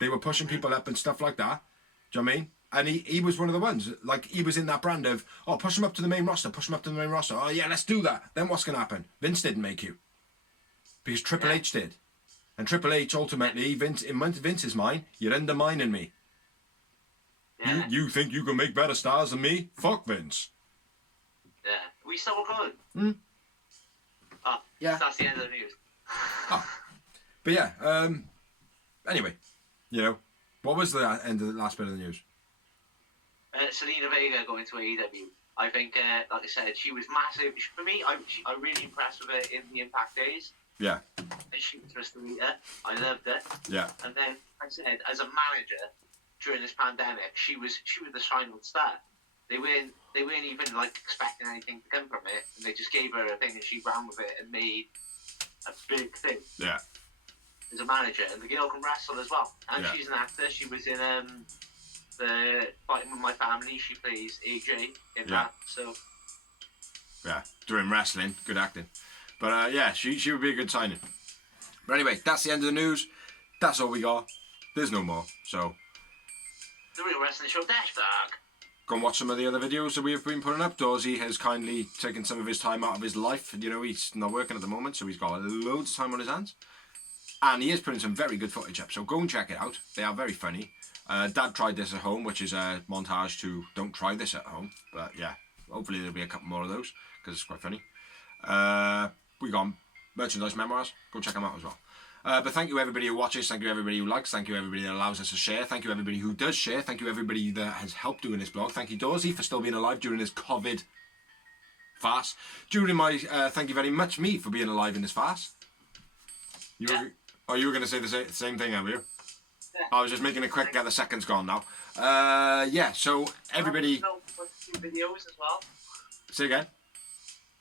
They were pushing people up and stuff like that. Do you know what I mean? And he was one of the ones. Like, he was in that brand of, oh, push him up to the main roster, push him up to the main roster. Oh, yeah, let's do that. Then what's going to happen? Vince didn't make you. Because Triple H did. And Triple H, ultimately, Vince, in Vince's mind, you're undermining me. Yeah. You think you can make better stars than me? Fuck Vince. Yeah. We still good. Hmm? Oh, Yeah. That's the end of the news. Oh. But yeah, anyway, you know, what was the end of the last bit of the news? Selena Vega going to AEW. I think, like I said, she was massive. For me, I'm really impressed with her in the Impact days. Yeah. And she was just a leader. I loved it. Yeah. And then, like I said, as a manager during this pandemic, she was the shining star. They weren't even like expecting anything to come from it, and they just gave her a thing, and she ran with it and made a big thing. Yeah. As a manager, and the girl can wrestle as well. And Yeah. she's an actor. She was in the Fighting with My Family. She plays AJ in that. So Yeah, doing wrestling, good acting. But yeah, she would be a good signing. But anyway, that's the end of the news. That's all we got. There's no more. So the Real Wrestling Show Dashboard. go and watch some of the other videos that we have been putting up. Dorsey has kindly taken some of his time out of his life. You know, he's not working at the moment, so he's got loads of time on his hands. And he is putting some very good footage up, so go and check it out. They are very funny. Dad tried this at home, which is a montage to don't try this at home. But yeah, hopefully there'll be a couple more of those, because it's quite funny. We got merchandise memoirs. Go check them out as well. But thank you everybody who watches, thank you everybody who likes, thank you everybody that allows us to share, thank you everybody who does share, thank you everybody that has helped doing this blog, thank you Dorsey for still being alive during this COVID farce. During my, thank you very much me for being alive in this farce. You were going to say the same thing, were you? Yeah. I was just making it quick, get the seconds gone now. Yeah, so everybody... Videos as well. Say again?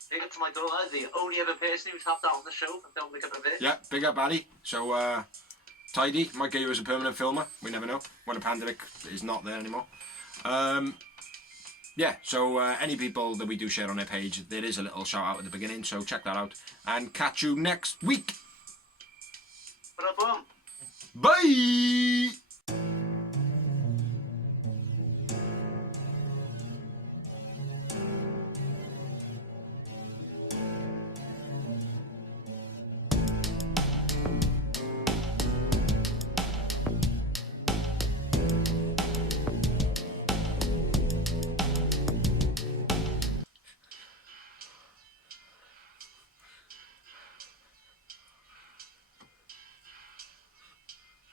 Big up to my daughter, the only other person who's helped out on the show and filmed a couple of bits. Yeah, big up Maddie. So, tidy. Might get you as a permanent filmer. We never know when the pandemic is not there anymore. Yeah, so any people that we do share on their page, there is a little shout out at the beginning, so check that out. And catch you next week. Ba-da-boom. Bye!